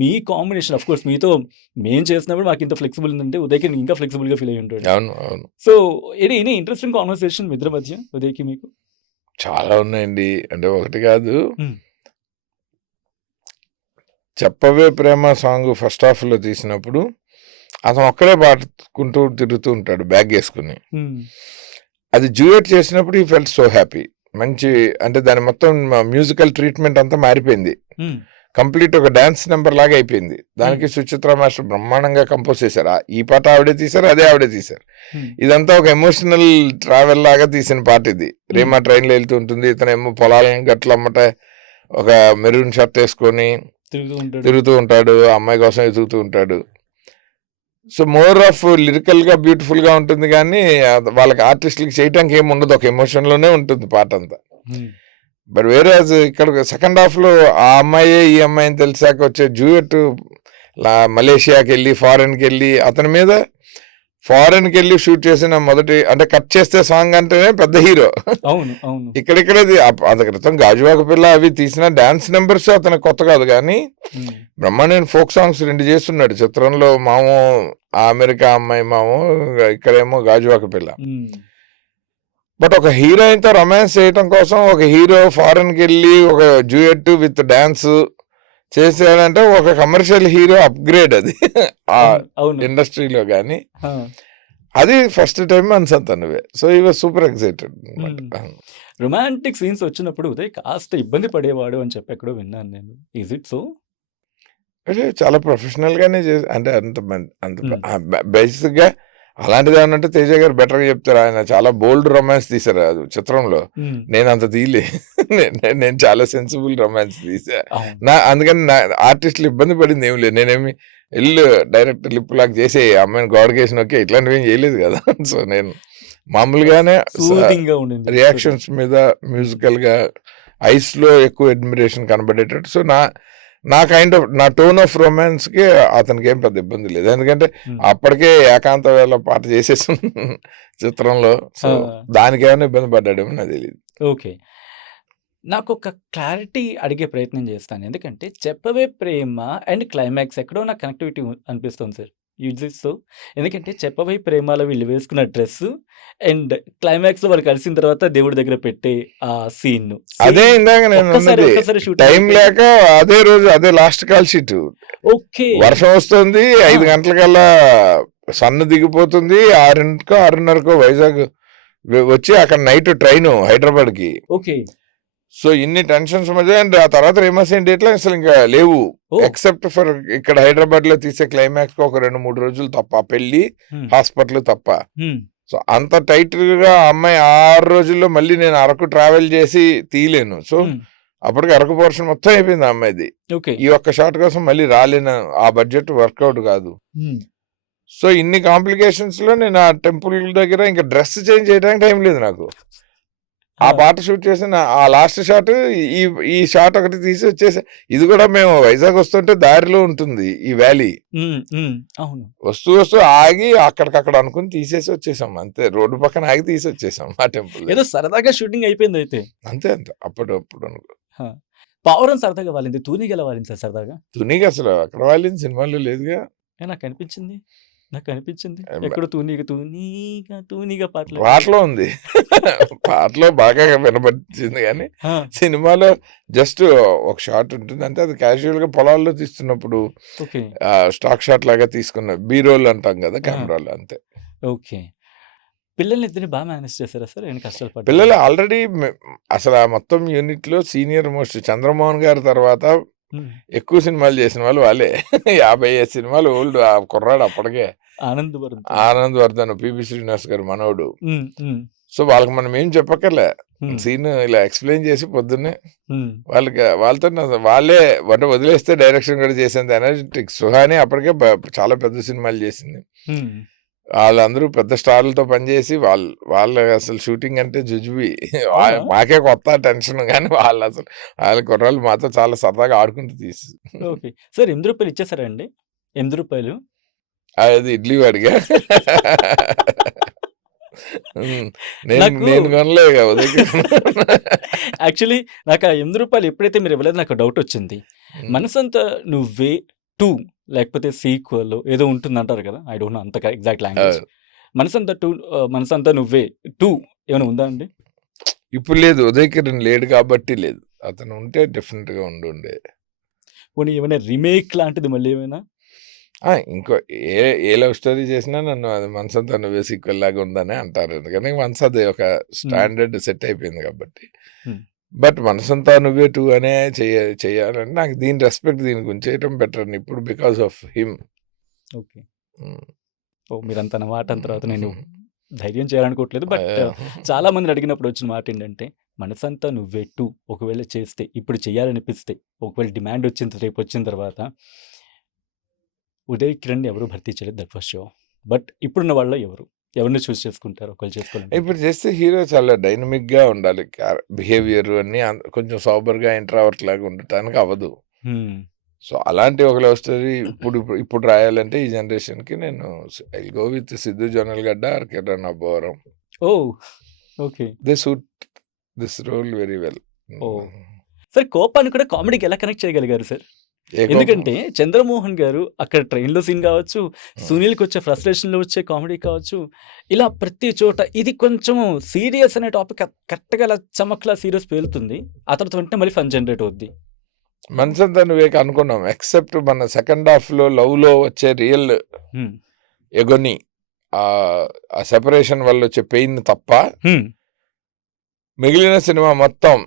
మీ కాంబినేషన్ ఆఫ్‌కోర్స్ మీతో మేము చేసినప్పుడు మాకు ఇంత ఫ్లెక్సిబుల్ ఉందంటే 'ఉదయ్ కిరణ్' ఇంకా ఫ్లెక్సిబుల్‌గా ఫీల్ అయ్యి ఉంటాడు. అవును. అవును. సో, ఎనీ ఇంట్రెస్టింగ్ కాన్వర్సేషన్ మీ ఇద్దరి మధ్య 'ఉదయ్‌కి' మీకు? చాలా ఉన్నాయండి. అంటే ఒకటి కాదు. హ్మ్. 'చెప్పవే ప్రేమ' సాంగ్ ఫస్ట్ హాఫ్‌లో తీసినప్పుడు అతను ఒక్కడే పాడుకుంటూ తిరుగుతూ ఉంటాడు బ్యాగేసుకొని. హ్మ్. అది డ్యూయట్ చేసినప్పుడు హి ఫెల్ట్ సో హ్యాపీ. మంచి అంటే దాని మొత్తం మ్యూజికల్ ట్రీట్మెంట్ అంతా మారిపోయింది. హ్మ్. కంప్లీట్ ఒక డాన్స్ నెంబర్ లాగా అయిపోయింది. దానికి హ్మ్. సుచిత్ర మాస్టర్ బ్రహ్మాండంగా కంపోజ్ చేశారు. ఈ పాట ఆవిడే తీశారు, అదే ఆవిడే తీశారు. హ్మ్. ఇదంతా ఒక ఎమోషనల్ ట్రావెల్ లాగా తీసిన పాట ఇది. హ్మ్. రీమా ట్రైన్‌లో వెళ్తూ ఉంటుంది. ఇతనేమో పొలాలను గట్లమ్మట ఒక మెరూన్ షర్ట్ వేసుకొని తిరుగుతూ ఉంటాడు. ఆ అమ్మాయి కోసం ఎతుకుతూ ఉంటాడు. సో మోర్ ఆఫ్ లిరికల్‌గా బ్యూటిఫుల్‌గా ఉంటుంది గానీ, వాళ్ళకి ఆర్టిస్టులకి చేయటానికి ఏమి ఉండదు. ఒక ఎమోషన్‌లోనే ఉంటుంది పాటంతా. హ్మ్. బట్ వేరేజ్ ఇక్కడ సెకండ్ హాఫ్‌లో ఆ అమ్మాయే ఈ అమ్మాయి అని తెలిసాక వచ్చే డ్యూయట్ మలేషియాకెళ్ళి, ఫారెన్‌కెళ్ళి అతని మీద ఫారెన్‌కెళ్ళి షూట్ చేసిన మొదటి అంటే కట్ చేస్తే సాంగ్ అంటేనే పెద్ద హీరో. అవును. అవును. ఇక్కడిక్కడది అంత క్రితం 'గాజువాక పిల్ల' అవి తీసిన డాన్స్ నెంబర్స్ అతనికి కొత్త కాదు గానీ, హ్మ్. బ్రహ్మాండమైన ఫోక్ సాంగ్స్ 2 చేస్తున్నాడు. చిత్రంలో మామో ఆ అమెరికా అమ్మాయి మామో, ఇక్కడేమో 'గాజువాక పిల్ల.' హ్మ్. బట్ ఒక హీరోయిన్‌తో రొమాన్స్ చేయటం కోసం ఒక హీరో ఫారెన్‌కెళ్ళి ఒక డ్యూయట్ విత్ డాన్స్ చేసాడంటే ఒక కమర్షియల్ హీరో అప్‌గ్రేడ్ అది. ఆ అవును. అవును. ఇండస్ట్రీలో గానీ, ఆ! అది ఫస్ట్ టైమ్ 'మనసుంతా నువ్వే.' So he was super excited అన్నమాట. హ్మ్. రొమాంటిక్ సీన్స్ వచ్చినప్పుడు ఉదయ్ కాస్త ఇబ్బంది పడేవాడు అని చెప్పి ఎక్కడో విన్నాను నేను. Is it so? అంటే చాలా ప్రొఫెషనల్‌గానే అంటే అంత హ్మ్. బేసిక్‌గా అలాంటిది ఏమన్నా ఉంటే 'తేజ' గారు బెటర్‌గా చెప్తారు. ఆయన చాలా బోల్డ్ రొమాన్స్ తీశారు అది చిత్రంలో. హ్మ్. నేనంత తీయలే. నేను చాలా సెన్సిబుల్ రొమాన్స్ తీసా. అవును. అందుకని ఆర్టిస్టులు ఇబ్బంది పడింది ఏమి లేదు. నేనేమి డైరెక్ట్ లిప్ లాక్ చేసి ఆ అమ్మాయిని గోడకేసి నొక్కి ఇట్లాంటివి ఏం చేయలేదు కదా! సో నేను మామూలుగానే సూదింగ్‌గా ఉండింది స్టోరీ. రియాక్షన్స్ మీద హ్మ్. మ్యూజికల్‌గా ఐస్‌లో ఎక్కువ అడ్మిరేషన్ కనబడేటట్టు. సో నా కైండ్ ఆఫ్ నా టోన్ ఆఫ్ రొమాన్స్‌కి అతనికేం పెద్ద ఇబ్బంది లేదు. ఎందుకంటే హ్మ్. అప్పటికే ఏకాంత వేళ పాట చేసేసాం చిత్రంలో. సో ఆ! దానికేమైనా ఇబ్బంది పడ్డాడేమో నాకు తెలీదు. ఓకే. నాకొక క్లారిటీ అడిగే ప్రయత్నం చేస్తాను. ఎందుకంటే 'చెప్పవే ప్రేమ' అండ్ క్లైమాక్స్ ఎక్కడో నాకు కనెక్టివిటీ అనిపిస్తుంది సార్. Is it so? ఎందుకంటే 'చెప్పవే ప్రేమ'లో వీళ్ళు వేసుకున్న డ్రెస్సు అండ్ క్లైమాక్స్‌లో వాళ్ళు కలిసిన తర్వాత దేవుడి దగ్గర పెట్టే ఆ సీన్. అదే సేమ్ ఇందాక నేను అన్నది. ఒక్కసారి షూటింగ్ టైం అయిపోయింది. లేక అదే రోజు అదే లాస్ట్ కాల్ షీట్. ఓకే. వర్షం వస్తుంది. ఆ! 5 గంటలకల్లా సన్ దిగిపోతుంది. 6కో 6:30కో వైజాగ్ వచ్చి అక్కడ నైట్ ట్రైను హైదరాబాద్‌కి. ఓకే. సో ఇన్ని టెన్షన్స్ మధ్య అండ్ ఆ తర్వాత రీమర్సిన్ డేట్‌లు అసలు ఇంకా లేవు. ఓహ్! ఎక్సెప్ట్ ఫర్ ఇక్కడ హైదరాబాద్‌లో తీసే క్లైమాక్స్‌కి ఒక 2, 3 రోజులు తప్ప. పెళ్లి, హ్మ్. హాస్పిటల్ తప్ప. హ్మ్. సో అంత టైట్‌గా ఆ అమ్మాయి 6 రోజుల్లో మళ్ళీ నేను అరకు ట్రావెల్ చేసి తీయలేను. సో హ్మ్. అప్పటికి అరకు పోర్షన్ మొత్తం అయిపోయింది ఆ అమ్మాయిది. ఓకే. ఈ ఒక్క షాట్ కోసం మళ్ళీ రాలేను. ఆ బడ్జెట్ వర్కౌట్ కాదు. హ్మ్. సో ఇన్ని కాంప్లికేషన్స్‌లో నేను ఆ టెంపుల్ దగ్గర ఇంకా డ్రెస్ చేంజ్ చేయడానికి టైం లేదు నాకు. ఆ ఆ! పాట షూట్ చేసిన ఆ లాస్ట్ షాట్ ఈ ఈ షాట్ ఒకటి తీసి వచ్చేసా. ఇది కూడా మేము వైజాగ్ వస్తుంటే దారిలో ఉంటుంది ఈ వ్యాలీ. హ్మ్. హ్మ్. అవును. వస్తూ ఆగి అక్కడికక్కడ అనుకుని తీసేసి వచ్చేసాం. అంతే రోడ్డు పక్కన ఆగి తీసి వచ్చేసాం ఆ టెంపుల్ ఏదో దగ్గర. సరదాగా షూటింగ్ అయిపోయిందయితే. అంతే అప్పుడప్పుడు అనుకో. ఆ! 'పావురం' సరదాగా వాలింది. 'తూనిగ' ఎలా వాలింది సార్ సరదాగా? తునిగా అసలు అక్కడ వాళ్ళింది సినిమాలో లేదుగా. నాకనిపించింది. నాకనిపించింది. ఎం ఎక్కడో 'తూనిగ తూనీగ తూనీగ' పాటలో ఎక్కడో పాటలో ఉంది. పాటలో బాగా వినబడింది గానీ, ఆ! సినిమాలో జస్ట్ ఒక షాట్ ఉంటుంది. అంతే అది క్యాజువల్‌గా పొలాల్లో తీస్తున్నప్పుడు ఓకే. స్టాక్ షాట్ లాగా తీసుకున్న బీ రోల్ అంటాం కదా! ఆ! కెమెరాలో అంతే. ఓకే. పిల్లల్ని ఇద్దరిని బాగా మేనేజ్ చేశారా సార్? ఏమైనా కష్టాలు పడ్డారా? పిల్లలు ఆల్రెడీ అసలు ఆ మొత్తం యూనిట్లో సీనియర్ మోస్ట్ చంద్రమోహన్ గారి తర్వాత హ్మ్. ఎక్కువ సినిమాలు చేసిన వాళ్ళు వాళ్ళే. 55 సినిమాలు ఓల్డ్ ఆ కుర్రాడు అప్పటికే. ఆనంద్ వర్ధన్. ఆనంద్ వర్ధన్, పిబి శ్రీనివాస్ గారు మనవడు. హ్మ్. హ్మ్. సో వాళ్ళకి మనం ఏం చెప్పక్కర్లే. హ్మ్. సీన్ ఇలా ఎక్స్ప్లెయిన్ చేసి పొద్దున్నే హ్మ్. వాళ్ళతో వాళ్ళే అంటే వదిలేస్తే డైరెక్షన్ కూడా చేసేంత ఎనర్జెటిక్. సుహాని అప్పటికే చాలా పెద్ద సినిమాలు చేసింది. హ్మ్. వాళ్ళందరూ పెద్ద స్టార్లతో పనిచేసి వాళ్ళు అసలు షూటింగ్ అంటే జుజుబి. అవునా? మాకే కొత్త టెన్షన్ కానీ వాళ్ళు అసలు వాళ్ళ కుర్రాళ్ళు మాతో చాలా సరదాగా ఆడుకుంటూ తీసి ఓకే. సార్ రూ. 8 ఇచ్చేసారా అండి? రూ. 8 అది ఇడ్లీ వాడిగా నేను నాకు నేను కొనలే ఇక ఉదయకి యాక్చువల్లీ నాకు ఆ రూ. 8 ఎప్పుడైతే మీరు ఇవ్వలేదో నాకు డౌట్ వచ్చింది. మనసంతా నువ్వే 2 లేకపోతే సీక్వెల్ ఏదో ఉంటుందంటారు కదా! ఐ డోంట్ నో అంత ఎగ్జాక్ట్ లాంగ్వేజ్. మనసంతా నువ్వే 2 ఏమైనా ఉందా అండి? ఇప్పుడు లేదు, ఉదయ్ కిరణ్ లేడు కాబట్టి లేదు. అతను ఉంటే డెఫినెట్ గా ఉండుండే. పోనీ ఏమైనా రీమేక్ లాంటిది మళ్ళీ ఏమైనా? ఇంకో ఏ లవ్ స్టోరీ చేసినా నన్ను అది మనసంతా నువ్వే సీక్వెల్ లాగా ఉందని అంటారు. ఎందుకని మనసు అది ఒక స్టాండర్డ్ సెట్ అయిపోయింది కాబట్టి. హ్మ్. బట్ మనసంతా నువ్వే 2 అనే చేయాలంటే నాకు దీని రెస్పెక్ట్ దీనికి ఉంచేయటం బెటర్ అని ఇప్పుడు బికాస్ ఆఫ్ హిమ్. ఓకే. మీరంత అన్న మాట అన్న తర్వాత నేను ధైర్యం చేయాలనుకోవట్లేదు. బట్ చాలా మందిని అడిగినప్పుడు వచ్చిన మాట ఏంటంటే, మనసంతా నువ్వే 2 ఒకవేళ చేస్తే, ఇప్పుడు చేయాలనిపిస్తే, ఒకవేళ డిమాండ్ వచ్చింది రేపు వచ్చిన తర్వాత ఉదయ్ కిరణ్ ఎవరు భర్తీ చేయలేదు. That was show. బట్ ఇప్పుడున్న వాళ్ళలో ఎవరిని చూస్ చేసుకుంటారు ఒకవేళ చేసుకోవాలంటే? ఇప్పుడు చేస్తే హీరో చాలా డైనమిక్ గా ఉండాలి. బిహేవియర్ అన్ని కొంచెం సోబర్ గా ఇంట్రావర్ట్ లాగా ఉండటానికి అవ్వదు. సో అలాంటి ఒక లవ్ స్టోరీ ఇప్పుడు రాయాలంటే ఈ జనరేషన్ కి నేను I go with Siddhu Jonnalagadda or Kiran Abbavaram. Oh okay. They suit this role very well. Sir కోపాన్ని కూడా కామెడీకి ఎలా కనెక్ట్ చేయగలిగారు సార్? ఎందుకంటే చంద్రమోహన్ గారు అక్కడ ట్రైన్లో సీన్ కావచ్చు, సునీల్కి వచ్చే ఫ్రస్ట్రేషన్లో వచ్చే కామెడీ కావచ్చు, ఇలా ప్రతి చోట ఇది కొంచెం సీరియస్ అనే టాపిక్ కరెక్ట్గా అలా చమక్లా సీరియస్ పేలుతుంది. ఆ తర్వాత వెంటనే మళ్ళీ ఫన్ జనరేట్ అవుద్ది. మనసంతా నువ్వే అనుకున్నాం. ఎక్సెప్ట్ మన సెకండ్ హాఫ్ లో లవ్ లో వచ్చే రియల్ ఎగొని ఆ సెపరేషన్ వల్ల వచ్చే పెయిన్ తప్ప మిగిలిన సినిమా మొత్తం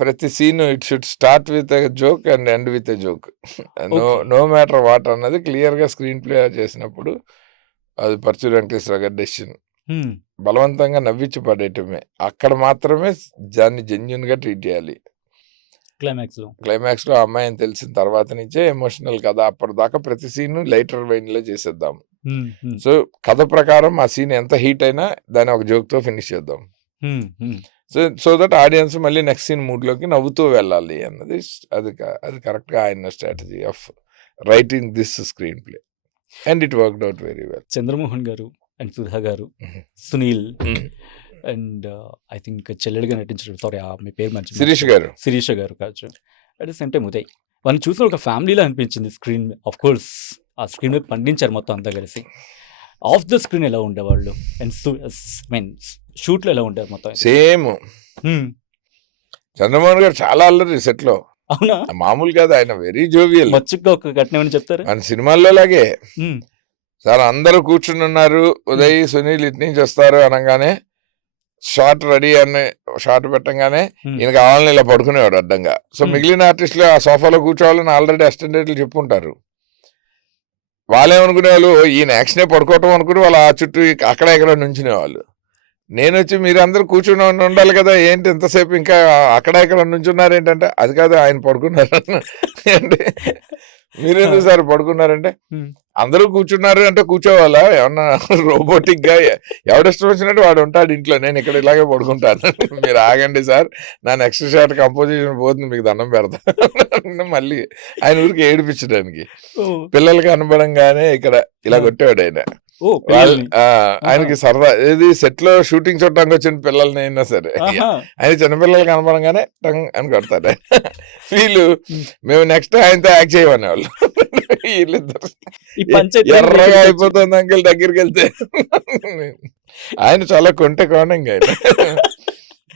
ప్రతి scene it should start with a joke and end with a joke. No matter what అన్నది క్లియర్ గా స్క్రీన్ ప్లే చేసినప్పుడు అది పరచూరి వెంకటేశ్వర గారి డెసిషన్. బలవంతంగా నవ్వించి పడేయటమే. అక్కడ మాత్రమే దాన్ని జెన్యున్ గా ట్రీట్ చేయాలి. క్లైమాక్స్ లో అమ్మాయి అని తెలిసిన తర్వాత నుంచే ఎమోషనల్ కదా. అప్పటిదాకా ప్రతి సీన్ లైటర్ వెయిన్ లో చేసేద్దాం. సో కథ ప్రకారం ఆ సీన్ ఎంత హీట్ అయినా దాన్ని ఒక జోక్ తో ఫినిష్ చేద్దాం. సో దట్ ఆడియన్స్ మళ్ళీ నెక్స్ట్ సీన్ మూడ్ లోకి నవ్వుతూ వెళ్ళాలి అన్నది అది కరెక్ట్ గా ఆయన strategy of writing this screen play and it worked out very well. Chandramohan గారు అండ్ సుధా గారు, సునీల్ అండ్ ఐ థింక్ చెల్లెడిగా నటించారు. సారీ మీ పేరు మంచి శిరీష గారు కావచ్చు. At the same time Uday. వాళ్ళని చూసిన ఒక ఫ్యామిలీలో అనిపించింది స్క్రీన్. ఆఫ్ కోర్స్ ఆ స్క్రీన్ మీద పండించారు మొత్తం అంతా కలిసి. ఆఫ్ ద స్క్రీన్ ఎలా ఉండేవాళ్ళు అండ్ షూట్లో ఎలా ఉండేవారు మొత్తం? సేమ్. చంద్రమోహన్ గారు చాలా అల్లరి సెట్ లో. అవునా? మామూలు కాదు, ఆయన వెరీ జోవియల్. మచ్చుగా ఒక ఘటన ఏమని చెప్తారు? ఆయన సినిమాల్లో లాగే సార్ అందరూ కూర్చుని ఉన్నారు, ఉదయ్ సునీల్ ఇటు నుంచి వస్తారు అనగానే షార్ట్ రెడీ అని షార్ట్ పెట్టంగానే ఈయన కావాలని ఇలా పడుకునేవాడు అడ్డంగా. సో మిగిలిన ఆర్టిస్టులు ఆ సోఫాలో కూర్చోవాలని ఆల్రెడీ అసిస్టెంట్లు చెప్పుకుంటారు. వాళ్ళేమనుకునేవాళ్ళు ఈయన యాక్షనే పడుకోవటం అనుకుని వాళ్ళు ఆ చుట్టూ అక్కడ ఇక్కడ నుంచునేవాళ్ళు. నేను వచ్చి మీరందరూ కూర్చుని ఉండాలి కదా, ఏంటి ఎంతసేపు ఇంకా అక్కడ ఇక్కడ నుంచున్నారు ఏంటంటే, అది కాదు ఆయన పడుకున్నారు అంటే మీరెందుకు సార్ పడుకున్నారంటే, అందరూ కూర్చున్నారు అంటే కూర్చోవాలా, ఏమన్నా రోబోటిక్ గా ఎవడిష్టం వచ్చినట్టు వాడు ఉంటాడు ఇంట్లో, నేను ఇక్కడ ఇలాగే పడుకుంటాను, మీరు ఆగండి సార్ నా నెక్స్ట్ షాట్ కంపోజిషన్ పోతుంది మీకు దండం పెడతా. మళ్ళీ ఆయన ఊరికి ఏడిపించడానికి పిల్లలకి అనుభవంగానే ఇక్కడ ఇలా కొట్టేవాడు ఆయన. ఆయనకి సరదా ఏది సెట్ లో షూటింగ్ చూడటానికి వచ్చిన పిల్లల్ని అయినా సరే ఆయన చిన్నపిల్లలకి కనపడంగానే టంగ్ అని కొడతాడు. వీళ్ళు మేము నెక్స్ట్ ఆయనతో యాక్ట్ చేయమనే వాళ్ళు. వీళ్ళిద్దరు ఎర్రగా అయిపోతుంది అంకెల్ దగ్గరికి వెళ్తే. ఆయన చాలా కొంటె కోణంగా ఆయన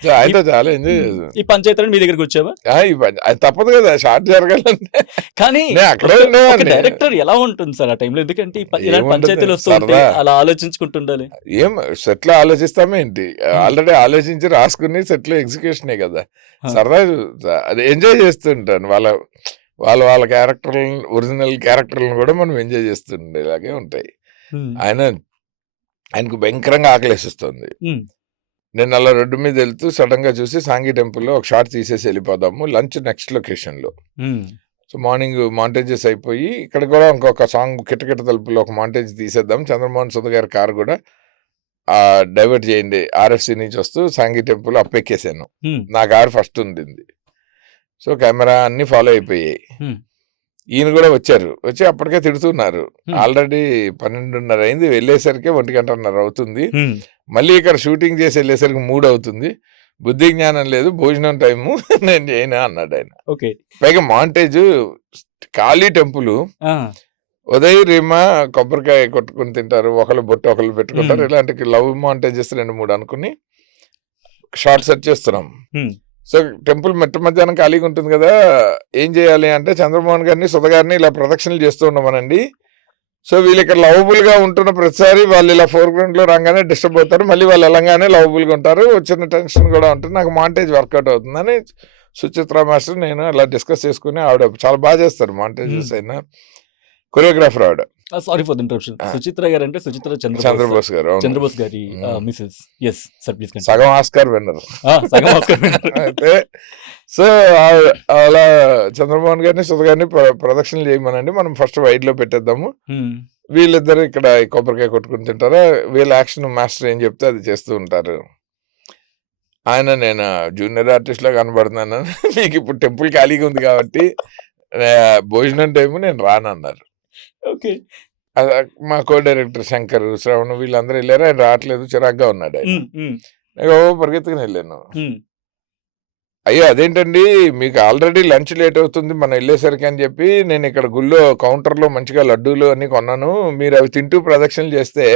సో ఆయనతో చాలా ఎంజాయ్ చేశాను. ఈ పంచాయతీ మీ దగ్గరికి వచ్చావా? అది తప్పదు కదా, షార్ట్ జరగాలంటే. కానీ నేను అక్కడే ఒక ఉండేవాడిని. డైరెక్టర్ ఎలా ఉంటుంది సార్ ఆ టైంలో? ఎందుకంటే ఇలాంటి ఏముంటది, పంచాయతీలు వస్తూ ఉంటాయి, సరదా. అలా ఆలోచించుకుంటుండాలి. ఏం సెట్లో ఆలోచిస్తామేంటి, ఆల్రెడీ ఆలోచించి రాసుకుని సెట్లో ఎగ్జిక్యూషనే కదా. సరదా అది ఎంజాయ్ చేస్తుంటాను. వాళ్ళ క్యారెక్టర్లను, ఒరిజినల్ క్యారెక్టర్లను కూడా మనం ఎంజాయ్ చేస్తుండేలాగే ఉంటాయి. ఆయనకు భయంకరంగా ఆకలేసిస్తుంది. నేను అలా రోడ్డు మీద వెళ్తూ సడన్ గా చూసి సాంఘీ టెంపుల్లో ఒక షాట్ తీసేసి వెళ్ళిపోదాము, లంచ్ నెక్స్ట్ లొకేషన్ లో. సో మార్నింగ్ మాంటేజెస్ అయిపోయి ఇక్కడ కూడా ఇంకొక సాంగ్ కిటకిట తలుపులో ఒక మాంటేజ్ తీసేద్దాం, చంద్రమోహన్ సుధ గారి కారు కూడా డైవర్ట్ చేయండి, ఆర్ఎఫ్సి నుంచి వస్తూ సాంఘీ టెంపుల్ అప్పెక్కేసాను. నా కారు ఫస్ట్ ఉండింది. సో కెమెరా అన్ని ఫాలో అయిపోయాయి. ఈయన కూడా వచ్చి అప్పటికే తిడుతున్నారు. ఆల్రెడీ 12:30 అయింది, వెళ్ళేసరికి 1:30 అవుతుంది. మళ్ళీ ఇక్కడ షూటింగ్ చేసి వెళ్ళేసరికి 3 అవుతుంది. బుద్ధి జ్ఞానం లేదు, భోజనం టైము, నేను చేయనా అన్నాడు ఆయన. పైగా మాంటేజ్ ఖాళీ టెంపుల్, ఉదయ్ రీమా కొబ్బరికాయ కొట్టుకుని తింటారు, ఒకళ్ళు బొట్టు ఒకళ్ళు పెట్టుకుంటారు, ఇలాంటి లవ్ మాంటేజెస్ 2-3 అనుకుని షార్ట్ సెట్ చేస్తున్నాం. సో టెంపుల్ మధ్యాహ్నం ఖాళీగా ఉంటుంది కదా, ఏం చేయాలి అంటే చంద్రమోహన్ గారిని సుధ గారిని ఇలా ప్రదక్షిణలు చేస్తూ ఉన్నామనండి. సో వీళ్ళు ఇక్కడ లవబుల్ గా ఉంటున్న ప్రతిసారి వాళ్ళు ఇలా ఫోర్గ్రౌండ్ లో రాగానే డిస్టర్బ్ అవుతారు, మళ్ళీ వాళ్ళు వెళ్ళంగానే లవబుల్ గా ఉంటారు, వచ్చిన టెన్షన్ కూడా ఉంటుంది, నాకు మాంటేజ్ వర్కౌట్ అవుతుందని సుచిత్ర మాస్టర్ నేను అలా డిస్కస్ చేసుకుని, ఆవిడ చాలా బాగా చేస్తారు మాంటేజెస్ అయినా, కొరియోగ్రాఫర్ ఆవిడ. Sorry for the interruption. Suchitra గారు అంటే సుచిత్ర చంద్రబోస్ గారు, చంద్రబోస్ గారి Mrs. yes sir, please continue. సగం ఆస్కార్ విన్నర్. సగం ఆస్కార్ విన్నర్. అయితే సో అలా చంద్రమోహన్ గారిని సుధ గారిని ప్రదక్షిణలు చేయమనండి, మనం ఫస్ట్ వైడ్ లో పెట్టేద్దాము, వీళ్ళిద్దరు ఇక్కడ కొబ్బరికాయ కొట్టుకుని తింటారా, వీళ్ళ యాక్షన్ మాస్టర్ ఏం చెప్తే అది చేస్తూ ఉంటారు. ఆయన నేను జూనియర్ ఆర్టిస్ట్ లో కనబడుతున్నాను, మీకు ఇప్పుడు టెంపుల్ ఖాళీగా ఉంది కాబట్టి భోజనం టైము నేను రానన్నారు. ఓకే, మా కో డైరెక్టర్ శంకర్, శ్రవణ్ వీళ్ళందరూ వెళ్ళారు, ఆయన రావట్లేదు, చిరాగ్గా ఉన్నాడు ఆయన. నేను పరిగెత్తుకుని వెళ్ళాను. అయ్యో అదేంటండి, మీకు ఆల్రెడీ లంచ్ లేట్ అవుతుంది మనం వెళ్ళేసరికి అని చెప్పి నేను ఇక్కడ గుళ్ళో కౌంటర్లో మంచిగా లడ్డూలు అన్ని కొన్నాను, మీరు అవి తింటూ ప్రదక్షిణలు చేస్తే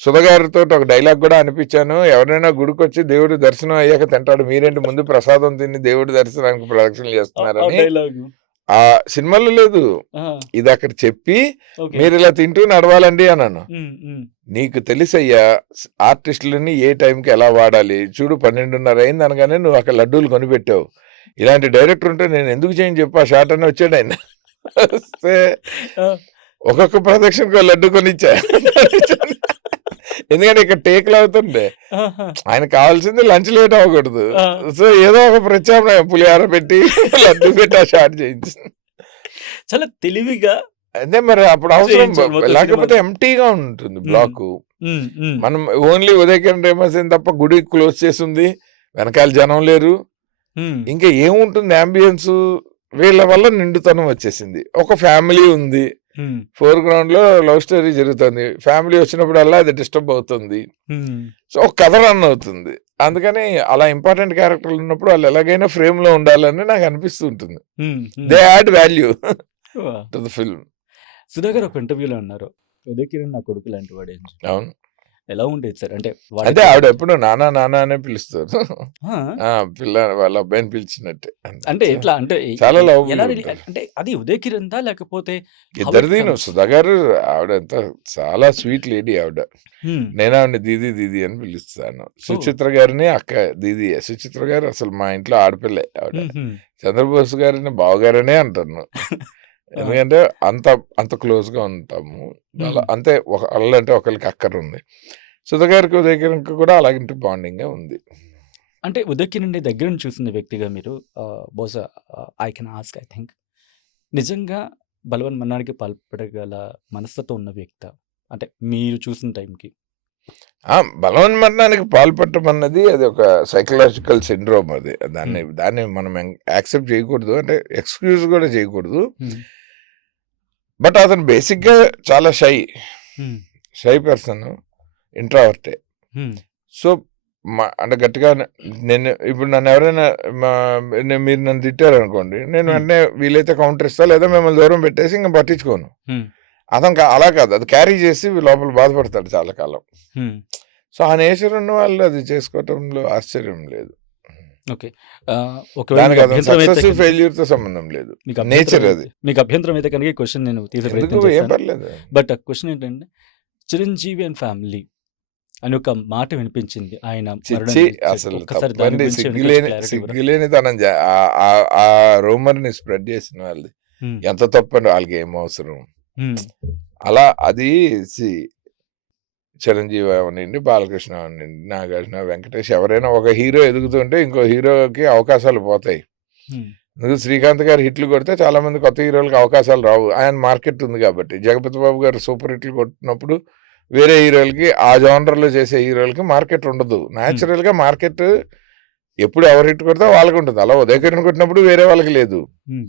సుధగారితో ఒక డైలాగ్ కూడా అనిపించాను, ఎవరైనా గుడికి వచ్చి దేవుడి దర్శనం అయ్యాక తింటాడు, మీరేంటి ముందు ప్రసాదం తిని దేవుడి దర్శనానికి ప్రదక్షిణలు చేస్తున్నారని. ఆ సినిమాలో లేదు, ఇది అక్కడ చెప్పి మీరు ఇలా తింటూ నడవాలండి అన్నాను. నీకు తెలుసయ్యా ఆర్టిస్టులని ఏ టైంకి ఎలా వాడాలి, చూడు 12:30 అయింది అనగానే నువ్వు అక్కడ లడ్డూలు కొనిపెట్టావు, ఇలాంటి డైరెక్టర్ ఉంటే నేను ఎందుకు చేయని చెప్పి ఆ షాట్ అని వచ్చాడు ఆయన. వస్తే ఒక్కొక్క ప్రదక్షిణకు లడ్డు కొనిచ్చా, ఎందుకంటే ఇక్కడ టేక్లు అవుతుండే, ఆయన కావాల్సింది లంచ్ లేట్ అవ్వకూడదు. సో ఏదో ఒక ప్రత్యామ్నాయం పులిహార పెట్టి లడ్డు పెట్టి ఆ షాట్ చేయించి చాలా తెలివిగా. అదే మరి అప్పుడు అవసరం, లేకపోతే ఎంటీగా ఉంటుంది బ్లాక్. మనం ఓన్లీ ఉదయకిరణ్ రేమసేన్ తప్ప గుడి క్లోజ్ చేసింది, వెనకాల జనం లేరు, ఇంకా ఏముంటుంది అంబియన్స్, వీళ్ళ వల్ల నిండుతనం వచ్చేసింది. ఒక ఫ్యామిలీ ఉంది, ఫోర్గ్రౌండ్ లో లవ్ స్టోరీ జరుగుతుంది, ఫ్యామిలీ వచ్చినప్పుడల్లా అది డిస్టర్బ్ అవుతుంది, సో ఒక కథ రన్ అవుతుంది. అందుకని అలా ఇంపార్టెంట్ క్యారెక్టర్లు ఉన్నప్పుడు వాళ్ళు ఎలాగైనా ఫ్రేమ్ లో ఉండాలని నాకు అనిపిస్తూ ఉంటుంది. They add value to the film. Sudhakar ఒక ఇంటర్వ్యూలో అన్నారు, ఉదయ్ కిరణ్ నా కొడుకు లాంటి వాడే. అవును, ఎలా ఉండేది సార్? అంటే అదే ఆవిడ ఎప్పుడు నానా నానా అనే పిలుస్తారు, పిల్ల వాళ్ళ అబ్బాయిని పిలిచినట్టే. అంటే ఎట్లా అంటే చాలా లవ్, అంటే అది ఉదయ్ కిరణ్ దా లేకపోతే ఇద్దరిది? సుధా గారు ఆవిడ ఎంత చాలా స్వీట్ లేడీ ఆవిడ, నేను ఆవిడ దీది దీది అని పిలుస్తాను. సుచిత్ర గారిని అక్క దీది. సుచిత్ర గారు అసలు మా ఇంట్లో ఆడపిల్లే ఆవిడ. చంద్రబోస్ గారిని బావగారనే అంటాను, ఎందుకంటే అంత క్లోజ్ గా ఉంటాము. అంతే, వాళ్ళంటే ఒకరికి అక్కర ఉంది. సుధా గారికి ఉదయ్ కిరణ్ కూడా అలాంటి బాండింగ్ గా ఉంది. అంటే ఉదయ్ కిరణ్ దగ్గర నుంచి చూసిన వ్యక్తిగా మీరు బహుశా I can ask, I think నిజంగా బలవన్ మన్నాడికి పాల్పడగల మనస్తత్వం ఉన్న వ్యక్తి అంటే మీరు చూసిన టైంకి? బలవన్ మరణానికి పాల్పట్టమన్నది అది ఒక సైకలాజికల్ సిండ్రోమ్. అది దాన్ని మనం యాక్సెప్ట్ చేయకూడదు, అంటే ఎక్స్క్యూజ్ కూడా చేయకూడదు. బట్ అతను బేసిక్ గా చాలా షై పర్సన్, ఇంట్రావర్టే. సో అంటే గట్టిగా నేను ఇప్పుడు నన్ను ఎవరైనా మీరు నన్ను తిట్టారు అనుకోండి, నేను వెంటనే వీలైతే కౌంటర్ ఇస్తా, లేదా మిమ్మల్ని దూరం పెట్టేసి ఇంకా పట్టించుకోను. అతను అలా కాదు, అది క్యారీ చేసి లోపల బాధపడతాడు చాలా కాలం. సో ఆ నేచర్ ఉన్న వాళ్ళు అది చేసుకోవటంలో ఆశ్చర్యం లేదు. ఓకే. ఒకవేళ దానికి మీకు అతను అభ్యంతరం అయితే సక్సెస్ కనుక ఫెయిల్యూర్తో సంబంధం లేదు, మీకు అభ్యంతరం నేచర్ అయితే అది. మీకు అభ్యంతరం అయితే కనుక ఈ క్వశ్చన్ నేను తీసే ఎందుకు ప్రయత్నం ఏం చేస్తాను. పర్లేదు. బట్ ఆ క్వశ్చన్ ఏంటంటే చిరంజీవి అండ్ ఫ్యామిలీ అని ఒక మాట వినిపించింది ఆయన చిచ్చి మరణానికి అసలు ఒక్కసారి దాని తప్పండి, గురించి వెనక సిగ్గులేని క్లారిటీ ఇవ్వరా? సిగ్గులేని తనం ఆ రూమర్ని స్ప్రెడ్ చేసిన వాళ్ళది ఉమ్, ఎంత తప్పండి, వాళ్ళకి ఏం అవసరం. ఉమ్, అలా అది చిరంజీవి అవనండి, బాలకృష్ణ అవనండి, నాగార్జున, వెంకటేష్ ఎవరైనా ఒక హీరో ఎదుగుతుంటే ఇంకో హీరోకి అవకాశాలు పోతాయి. ఉమ్, ఎందుకు శ్రీకాంత్ గారు హిట్లు కొడితే చాలా మంది కొత్త హీరోలకు అవకాశాలు రావు, ఆయన మార్కెట్ ఉంది కాబట్టి. జగపతి బాబు గారు సూపర్ హిట్లు కొట్టినప్పుడు వేరే హీరోలకి ఆ జోనర్లో చేసే హీరోలకి మార్కెట్ ఉండదు. న్యాచురల్గా మార్కెట్ ఎప్పుడు ఎవరు హిట్ కొడితే వాళ్ళకి ఉంటుంది. అలా ఉదయకిరణ్ కొట్టినప్పుడు వేరే వాళ్ళకి లేదు. ఉమ్,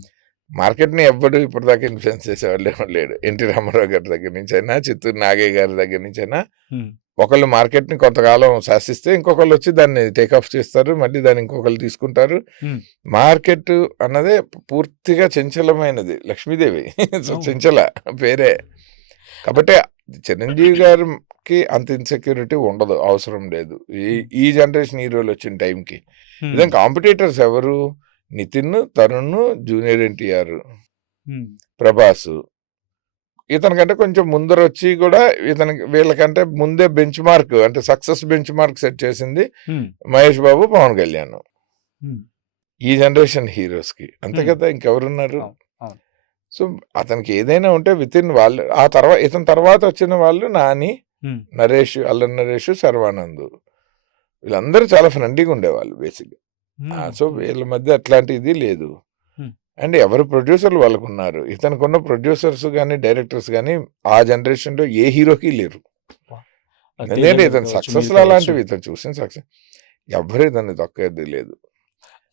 మార్కెట్ని ఎవ్వడు ఇప్పటిదాకా ఇన్ఫ్లుయెన్స్ చేసేవాళ్ళు ఎవరు లేడు. ఎన్టీ రామారావు గారి దగ్గర నుంచి అయినా, చిత్తూరు నాగయ్య గారి దగ్గర నుంచి అయినా ఉమ్, ఒకళ్ళు మార్కెట్ని కొంతకాలం శాసిస్తే ఇంకొకళ్ళు వచ్చి దాన్ని టేక్ ఆఫ్ చేస్తారు, మళ్ళీ దాన్ని ఇంకొకళ్ళు తీసుకుంటారు. ఉమ్, మార్కెట్ అన్నదే పూర్తిగా చంచలమైనది, లక్ష్మీదేవి సో అవును. చంచల పేరే. కాబట్టి చిరంజీవి గారికి అంత ఇన్సెక్యూరిటీ ఉండదు, అవసరం లేదు ఈ జనరేషన్ హీరోలు వచ్చిన టైంకి. ఉమ్, ఇదే కాంపిటీటర్స్ ఎవరు? నితిన్, తరుణ్, జూనియర్ ఎన్టీఆర్, ఉమ్, ప్రభాస్. ఇతనికంటే కొంచెం ముందర వచ్చి కూడా వీళ్ళకంటే ముందే బెంచ్ మార్క్, అంటే సక్సెస్ బెంచ్ మార్క్ సెట్ చేసింది ఉమ్, మహేష్ బాబు, పవన్ కళ్యాణ్. ఉమ్, ఈ జనరేషన్ హీరోస్కి అంతే Hmm. కదా, ఇంకెవరున్నారు? అవును, అవును. సో అతనికి ఏదైనా ఉంటే విత్ ఇన్ వాళ్ళు, ఆ తర్వాత ఇతని తర్వాత వచ్చిన వాళ్ళు నాని, ఉమ్, నరేష్, అల్లరి నరేష్, శర్వానంద్, వీళ్ళందరూ చాలా ఫ్రెండ్లీగా ఉండేవాళ్ళు బేసిక్గా. ఉమ్, సో వీళ్ళ మధ్య అట్లాంటి ఇది లేదు. Hmm. అండ్ ఎవరు ప్రొడ్యూసర్లు వాళ్ళకు ఉన్నారు. ఇతనుకున్న ప్రొడ్యూసర్స్ కానీ డైరెక్టర్స్ కానీ ఆ జనరేషన్లో ఏ హీరోకి లేరు. అది ఎందుకంటే తేజ గారు ఇతని కావచ్చు, సక్సెస్ మీరు కావచ్చు. అలాంటివి, ఇతను చూసిన సక్సెస్ ఎవరు ఇతన్ని దొక్కేది లేదు.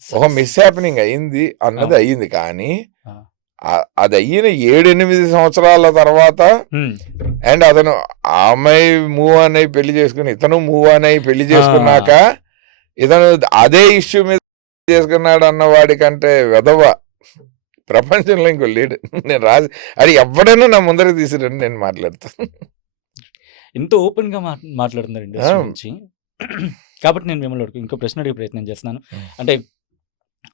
ఒక మిస్ హ్యాపెనింగ్ అయింది అన్నది అవును. అయ్యింది, కానీ ఆ. అది అయిన 7-8 సంవత్సరాల తర్వాత ఉమ్, అండ్ అతను ఆ అమ్మాయి మూవ్ ఆన్ అయి పెళ్లి చేసుకుని, ఇతను మూవ్ ఆన్ అయి పెళ్లి చేసుకున్నాక ఇతను అదే ఇష్యూ మీద చేసుకున్నాడు అన్న వాడికంటే వెధవ ప్రపంచంలో ఇంకో లేడు. నేను రాసి అది ఎవడైనా నా ముందరికి తీసిరండి, నేను మాట్లాడతాను. ఎంత ఓపెన్ గా మాట్లాడుతున్నారు ఇండస్ట్రీ గురించి. కాబట్టి నేను మిమ్మల్ని ఇంకో ప్రశ్న అడిగే ప్రయత్నం చేస్తున్నాను. అంటే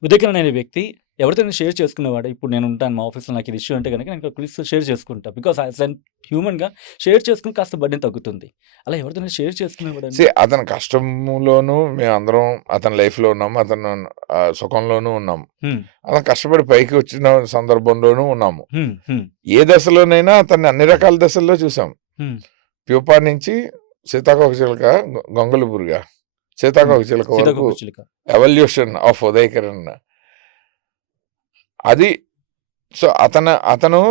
ఉదయకిరణ్ అనే వ్యక్తి ఎవరితో షేర్ చేసుకునేవాడు. ఇప్పుడు నేను ఉంటాను మా ఆఫీస్లో, నాకు ఇది ఇష్యూ అంటే కనుక నేను క్లిక్స్ షేర్ చేసుకుంటా. బికాస్ యాజ్ అన్ హ్యూమన్గా షేర్ చేసుకుని కాస్త బడ్డెన్ తగ్గుతుంది. అలా ఎవరితో షేర్ చేసుకునేవాడు? అతని కష్టంలోనూ మేము అందరం అతని లైఫ్లో ఉన్నాము, అతను సుఖంలోనూ ఉన్నాము, అతను కష్టపడి పైకి వచ్చిన సందర్భంలోనూ ఉన్నాము. ఏ దశలోనైనా అతన్ని అన్ని రకాల దశల్లో చూసాం. ప్యూపా నుంచి సీతాకోక చిలుక, గొంగళపురిగా సీతాకోక చిలుక వరకు ఎవల్యూషన్ ఆఫ్ ఉదయకిరణ్ అది. సో అతను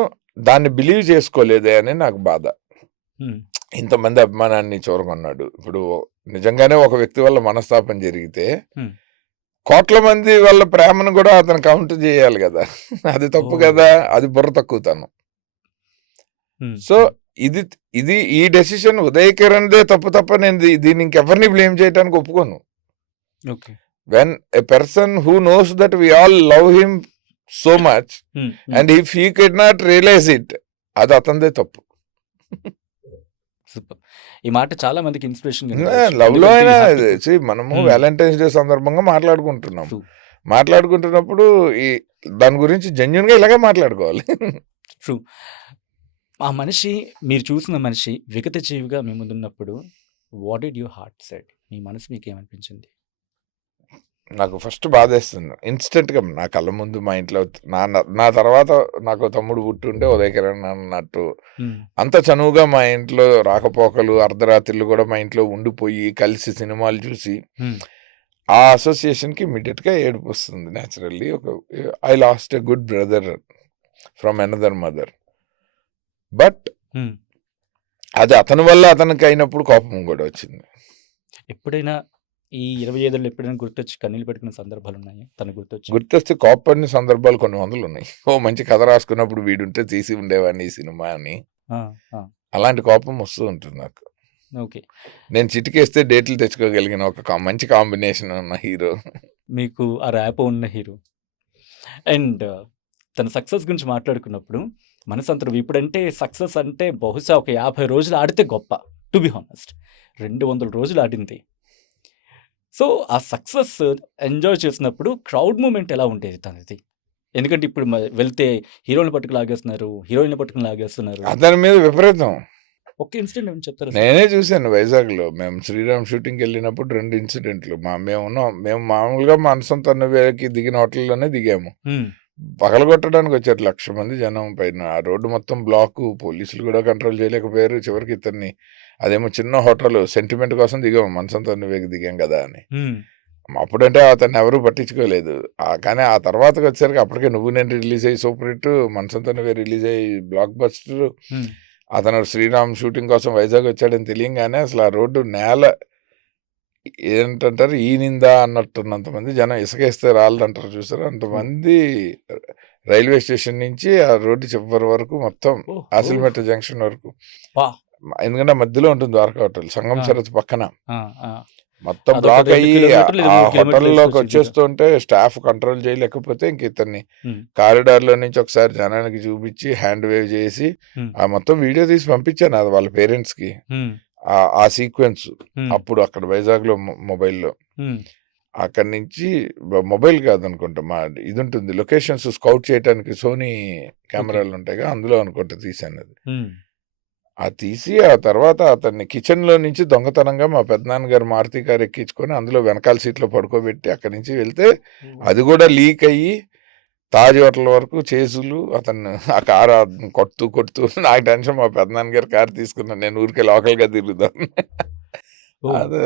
దాన్ని బిలీవ్ చేసుకోలేదే అని నాకు బాధ. ఇంతమంది అభిమానాన్ని చూరగొన్నాడు. ఇప్పుడు నిజంగానే ఒక వ్యక్తి వల్ల మనస్తాపం జరిగితే కోట్ల మంది వాళ్ళ ప్రేమను కూడా అతను కౌంట్ చేయాలి కదా, అది తప్పు కదా, అది బుర్ర తక్కువతనం. సో ఇది ఈ డెసిషన్ ఉదయకిరణ్దే తప్ప నేను దీన్ని ఇంకెవరిని బ్లేమ్ చేయడానికి ఒప్పుకోను. When a person who knows that we all love him so much and if he could not realise it, అది అతనిదే తప్పు. ఈ మాట చాలా మందికి ఇన్స్పిరేషన్. లవ్ లో అయినా మనము వ్యాలంటైన్స్ డే సందర్భంగా మాట్లాడుకుంటున్నప్పుడు ఈ దాని గురించి జెన్యున్ గా ఇలాగే మాట్లాడుకోవాలి. ట్రూ. ఆ మనిషి, మీరు చూసిన మనిషి విగత జీవిగా మీ ముందున్నప్పుడు what did your heart said? మీ మనసు మీకు ఏమనిపించింది? నాకు ఫస్ట్ బాధేస్తుంది. ఇన్స్టెంట్గా నా కళ్ళ ముందు మా ఇంట్లో నా తర్వాత నాకు తమ్ముడు పుట్టుంటే ఉదయకిరణ్ అన్నట్టు అంత చనువుగా మా ఇంట్లో రాకపోకలు, అర్ధరాత్రులు కూడా మా ఇంట్లో ఉండిపోయి కలిసి సినిమాలు చూసి ఆ అసోసియేషన్కి ఇమ్మీడియట్గా ఏడుపు వస్తుంది naturally. I last a good brother from another mother. But అది అతని వల్ల అతనికి అయినప్పుడు కోపం కూడా వచ్చింది. ఎప్పుడైనా ఈ 25 ఎప్పుడైనా గుర్తొచ్చి కన్నీళ్ళు పెట్టుకున్న సందర్భాలు ఉన్నాయి? తను గుర్తొస్తే కోపడిన సందర్భాలు కొన్ని వందలు ఉన్నాయి. మంచి కథ రాసుకున్నప్పుడు వీడుంటే తీసి ఉండేవాడిని ఈ సినిమా అని, అలాంటి కోపం వస్తూ ఉంటుంది నాకు. ఓకే. నేను చిటికేస్తే డేట్లు తెచ్చుకోగలిగిన ఒక మంచి కాంబినేషన్ ఉన్న హీరో. మీకు ఆ ర్యాప్ ఉన్న హీరో. అండ్ తన సక్సెస్ గురించి మాట్లాడుకున్నప్పుడు మనసంతరం ఇప్పుడంటే సక్సెస్ అంటే బహుశా ఒక 50 రోజులు ఆడితే గొప్ప. టు బి హానెస్ట్ 200 రోజులు ఆడింది. సో, ఆ సక్సెస్ ఎంజాయ్ చేసినప్పుడు క్రౌడ్ మూవ్‌మెంట్ ఎలా ఉండేది తనది? ఎందుకంటే ఇప్పుడు వెళ్తే హీరో‌లని పట్టుకొని లాగేస్తున్నారు. హీరోయిన్‌ని పట్టుకొని లాగేస్తున్నారు. అతని మీద విపరీతం. ఒక్క ఇన్సిడెంట్ ఏమైనా చెప్తారా సార్? నేనే చూశాను వైజాగ్‌లో. మేము 'శ్రీరామ్' షూటింగ్‌కెళ్ళినప్పుడు 2 ఇన్సిడెంట్లు. మేము మామూలుగా మనసం తన్నువేకి దిగిన హోటల్‌లోనే దిగాము. హ్మ్. పగలగొట్టడానికి వచ్చారు 1,00,000 మంది జనం పైన. ఆ రోడ్డు మొత్తం బ్లాకు. పోలీసులు కూడా కంట్రోల్ చేయలేకపోయారు. చివరికి ఇతన్ని అదేమో చిన్న హోటలు సెంటిమెంట్ కోసం దిగాము. మనసం తన్నువేకి దిగాం కదా అని. హ్మ్. అప్పుడంటే అతన్ని ఎవరు పట్టించుకోలేదు. కానీ ఆ తర్వాతకొచ్చేసరికి అప్పటికే 'నువ్వు నేను' రిలీజ్ అయ్యి సూపర్ హిట్. 'మనసం తన్నువే' రిలీజ్ అయ్యి బ్లాక్ బస్టర్. హ్మ్. అతను 'శ్రీరామ్' షూటింగ్ కోసం వైజాగ్ వచ్చాడని తెలియంగానే అసలు ఆ రోడ్డు నేల ఏంటంటారు ఈనిందా అన్నట్టున్నంత మంది జనం. ఇసుకేస్తే రాళ్ళదంటారు చూసారా? ఓహ్! అంతమంది రైల్వే స్టేషన్ నుంచి ఆ రోడ్డు చివరి వరకు మొత్తం ఓహ్! ఓహ్! ఆసిల్మెట్ట జంక్షన్ వరకు. అబ్బా! ఎందుకంటే మధ్యలో ఉంటుంది ద్వారకా హోటల్. సంగం ఆ! సరస్సు పక్కన. ఆ! ఆ! మొత్తం అదొక బ్లాక్ 2 అయ్యి కిలోమీటర్లు లేదా ఆ 3 కిలోమీటర్లు హోటల్‌లోకి ఏసుకోవచ్చు ఈజీగా. వచ్చేస్తుంటే స్టాఫ్ కంట్రోల్ చేయలేకపోతే ఇంక ఇతన్ని హ్మ్. కారిడార్‌లో నుంచి ఒకసారి జనానికి చూపించి హ్యాండ్ వేవ్ చేసి హ్మ్. ఆ మొత్తం వీడియో తీసి పంపించాను అది వాళ్ళ పేరెంట్స్‌కి. హ్మ్. ఆ సీక్వెన్స్ హ్మ్. అప్పుడు అక్కడ వైజాగ్‌లో మొబైల్‌లో. హ్మ్. అక్కడి నుంచి మొబైల్ కాదనుకుంటా. ఇది ఉంటుంది లొకేషన్స్ స్కౌట్ చేయడానికి సోనీ ఓకే. కెమెరాలు ఉంటాయిగా అందులో అనుకుంటా తీశానది. హ్మ్. అది తీసి ఆ తర్వాత అతన్ని కిచెన్‌లో నుంచి దొంగతనంగా మా పెదనాన్నగారు మారుతి కార్ ఎక్కించుకొని అందులో వెనకాల సీట్‌లో పడుకోబెట్టి అక్కడి నుంచి వెళ్తే ఓహ్! అది కూడా లీక్ అయ్యి తాజ్ హోటల్ వరకు చేసులు అతన్ని ఆ కార్ కొడుతూ నాకు టెన్షన్ మా పెదనాన్నగారు కార్ తీసుకున్నాను. నేను ఊరికే లోకల్‌గా తిరుగుదామని. ఓహ్! అదే.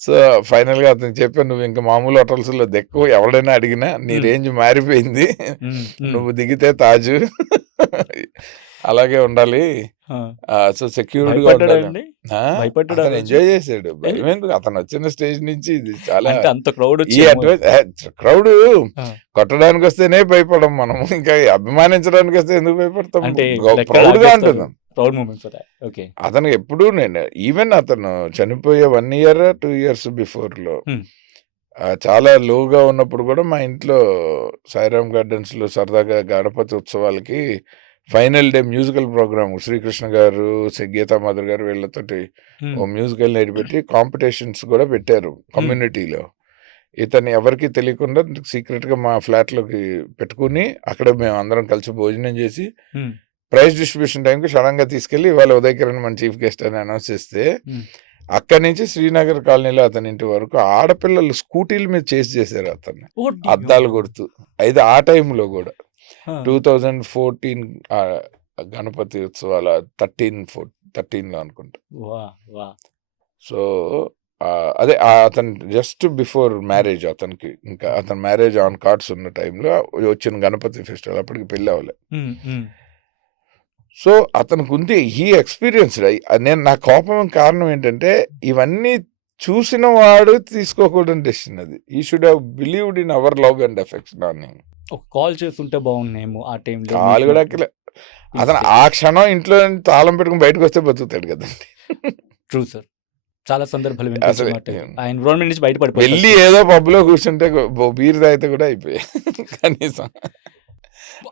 సో, ఫైనల్‌గా అతనికి చెప్పాను, "నువ్వు ఇంక మామూలు హోటల్స్‌లో దిక్కవు. ఎవడైనా అడిగినా నీ హ్మ్. రేంజ్ మారిపోయింది. హ్మ్. హ్మ్. నువ్వు దిగితే తాజు. అలాగే ఉండాలి. ఆ! సో, సెక్యూర్డ్‌గా భయపడ్డాడా ఉండాలి." అండి? ఆ! భయపడ్డాడా ఆ అతను రోజు? ఎంజాయ్ చేసాడు. ఏ భయమెందుకు అతనొచ్చిన స్టేజ్ నుంచి ఇది చాలా అంటే అంత క్రౌడొచ్చి ఈ అమ్మో! క్రౌడు ఆ! కొట్టడానికొస్తేనే భయపడం మనం. ఇంకా అభిమానించడానికొస్తే ఎందుకు భయపడతాం? అంటే ఎక్కడ ప్రౌడ్‌గా లాగేస్తారు? ఉంటున్నాం. ప్రౌడ్ మూమెంట్స్ ఉంటాయి. ఓకే. అతను ఎప్పుడూ నేను ఈవెన్ అతను చనిపోయే 1 ఇయర్, 2 ఇయర్స్ బిఫోర్‌లో హ్మ్. చాలా లోగా ఉన్నప్పుడు కూడా మా ఇంట్లో సాయిరామ్ గార్డెన్స్‌లో సరదాగా గణపతి ఉత్సవాలకి final day musical program Srikrishna garu, Geetha Madhuri garu వీళ్ళతోటి హ్మ్. ఓ మ్యూజికల్ నైట్ పెట్టి కాంపిటీషన్స్ కూడా పెట్టారు హ్మ్. కమ్యూనిటీలో. ఇతన్ని ఎవరికీ తెలియకుండా సీక్రెట్‌గా మా ఫ్లాట్‌లోకి పెట్టుకొని అక్కడ మేమందరం కలిసి భోజనం చేసి హ్మ్. ప్రైజ్ డిస్ట్రిబ్యూషన్ టైంకి సడన్‌గా తీసుకెళ్ళి ఇవాళ ఉదయ్ కిరణ్ మన చీఫ్ గెస్ట్ అని అనౌన్స్ చేస్తే, హ్మ్. అక్కడి నుంచి శ్రీనగర్ కాలనీలో అతని ఇంటి వరకు ఆడపిల్లలు స్కూటీల మీద చేస్ చేశారు అతన్ని. ఓడియో! అద్దాలు కొడుతూ. అయితే ఆ టైంలో గూడా. ఆ! 2014 గణపతి ఉత్సవాల 13లో అనుకుంటా. వాహ్! వాహ్! సో, అదే అతను జస్ట్ బిఫోర్ మ్యారేజ్ అతనికి. ఇంకా అతని మ్యారేజ్ ఆన్ కార్డ్స్ ఉన్న టైంలో వచ్చిన గణపతి ఫెస్టివల్. అప్పటికి పెళ్లి అవ్వలే. హ్మ్. హ్మ్. సో, అతనికుంది ఎక్స్‌పీరియన్స్‌డ్. నేను నా కోపం కారణం ఏంటంటే, ఇవన్నీ చూసిన వాడు తీసుకోకూడని డెసిషన్ అది. He should have believed in our love and affection అని. ఒక కాల్ చేసుంటే బాగున్నేమో ఆ టైంలో కాలు మీట్ కూడా అయినప్పుడు ఎక్కలే. అతను పిలిస్తే. ఆ క్షణం ఇంట్లో నుంచి తాళం పెట్టుకొని బయటకొస్తే బతుకుతాడు కదండీ. True sir. చాలా సందర్భాలు వినిపించే అసలు మాటే. ఆ ఎన్విరాన్మెంట్ నుంచి బయట పడిపోవాలి వెళ్లి ఫస్ట్. ఏదో పబ్‌లో కూర్చుంటే బీర్ తాగితే కూడా అయిపోయాయి. కనీసం.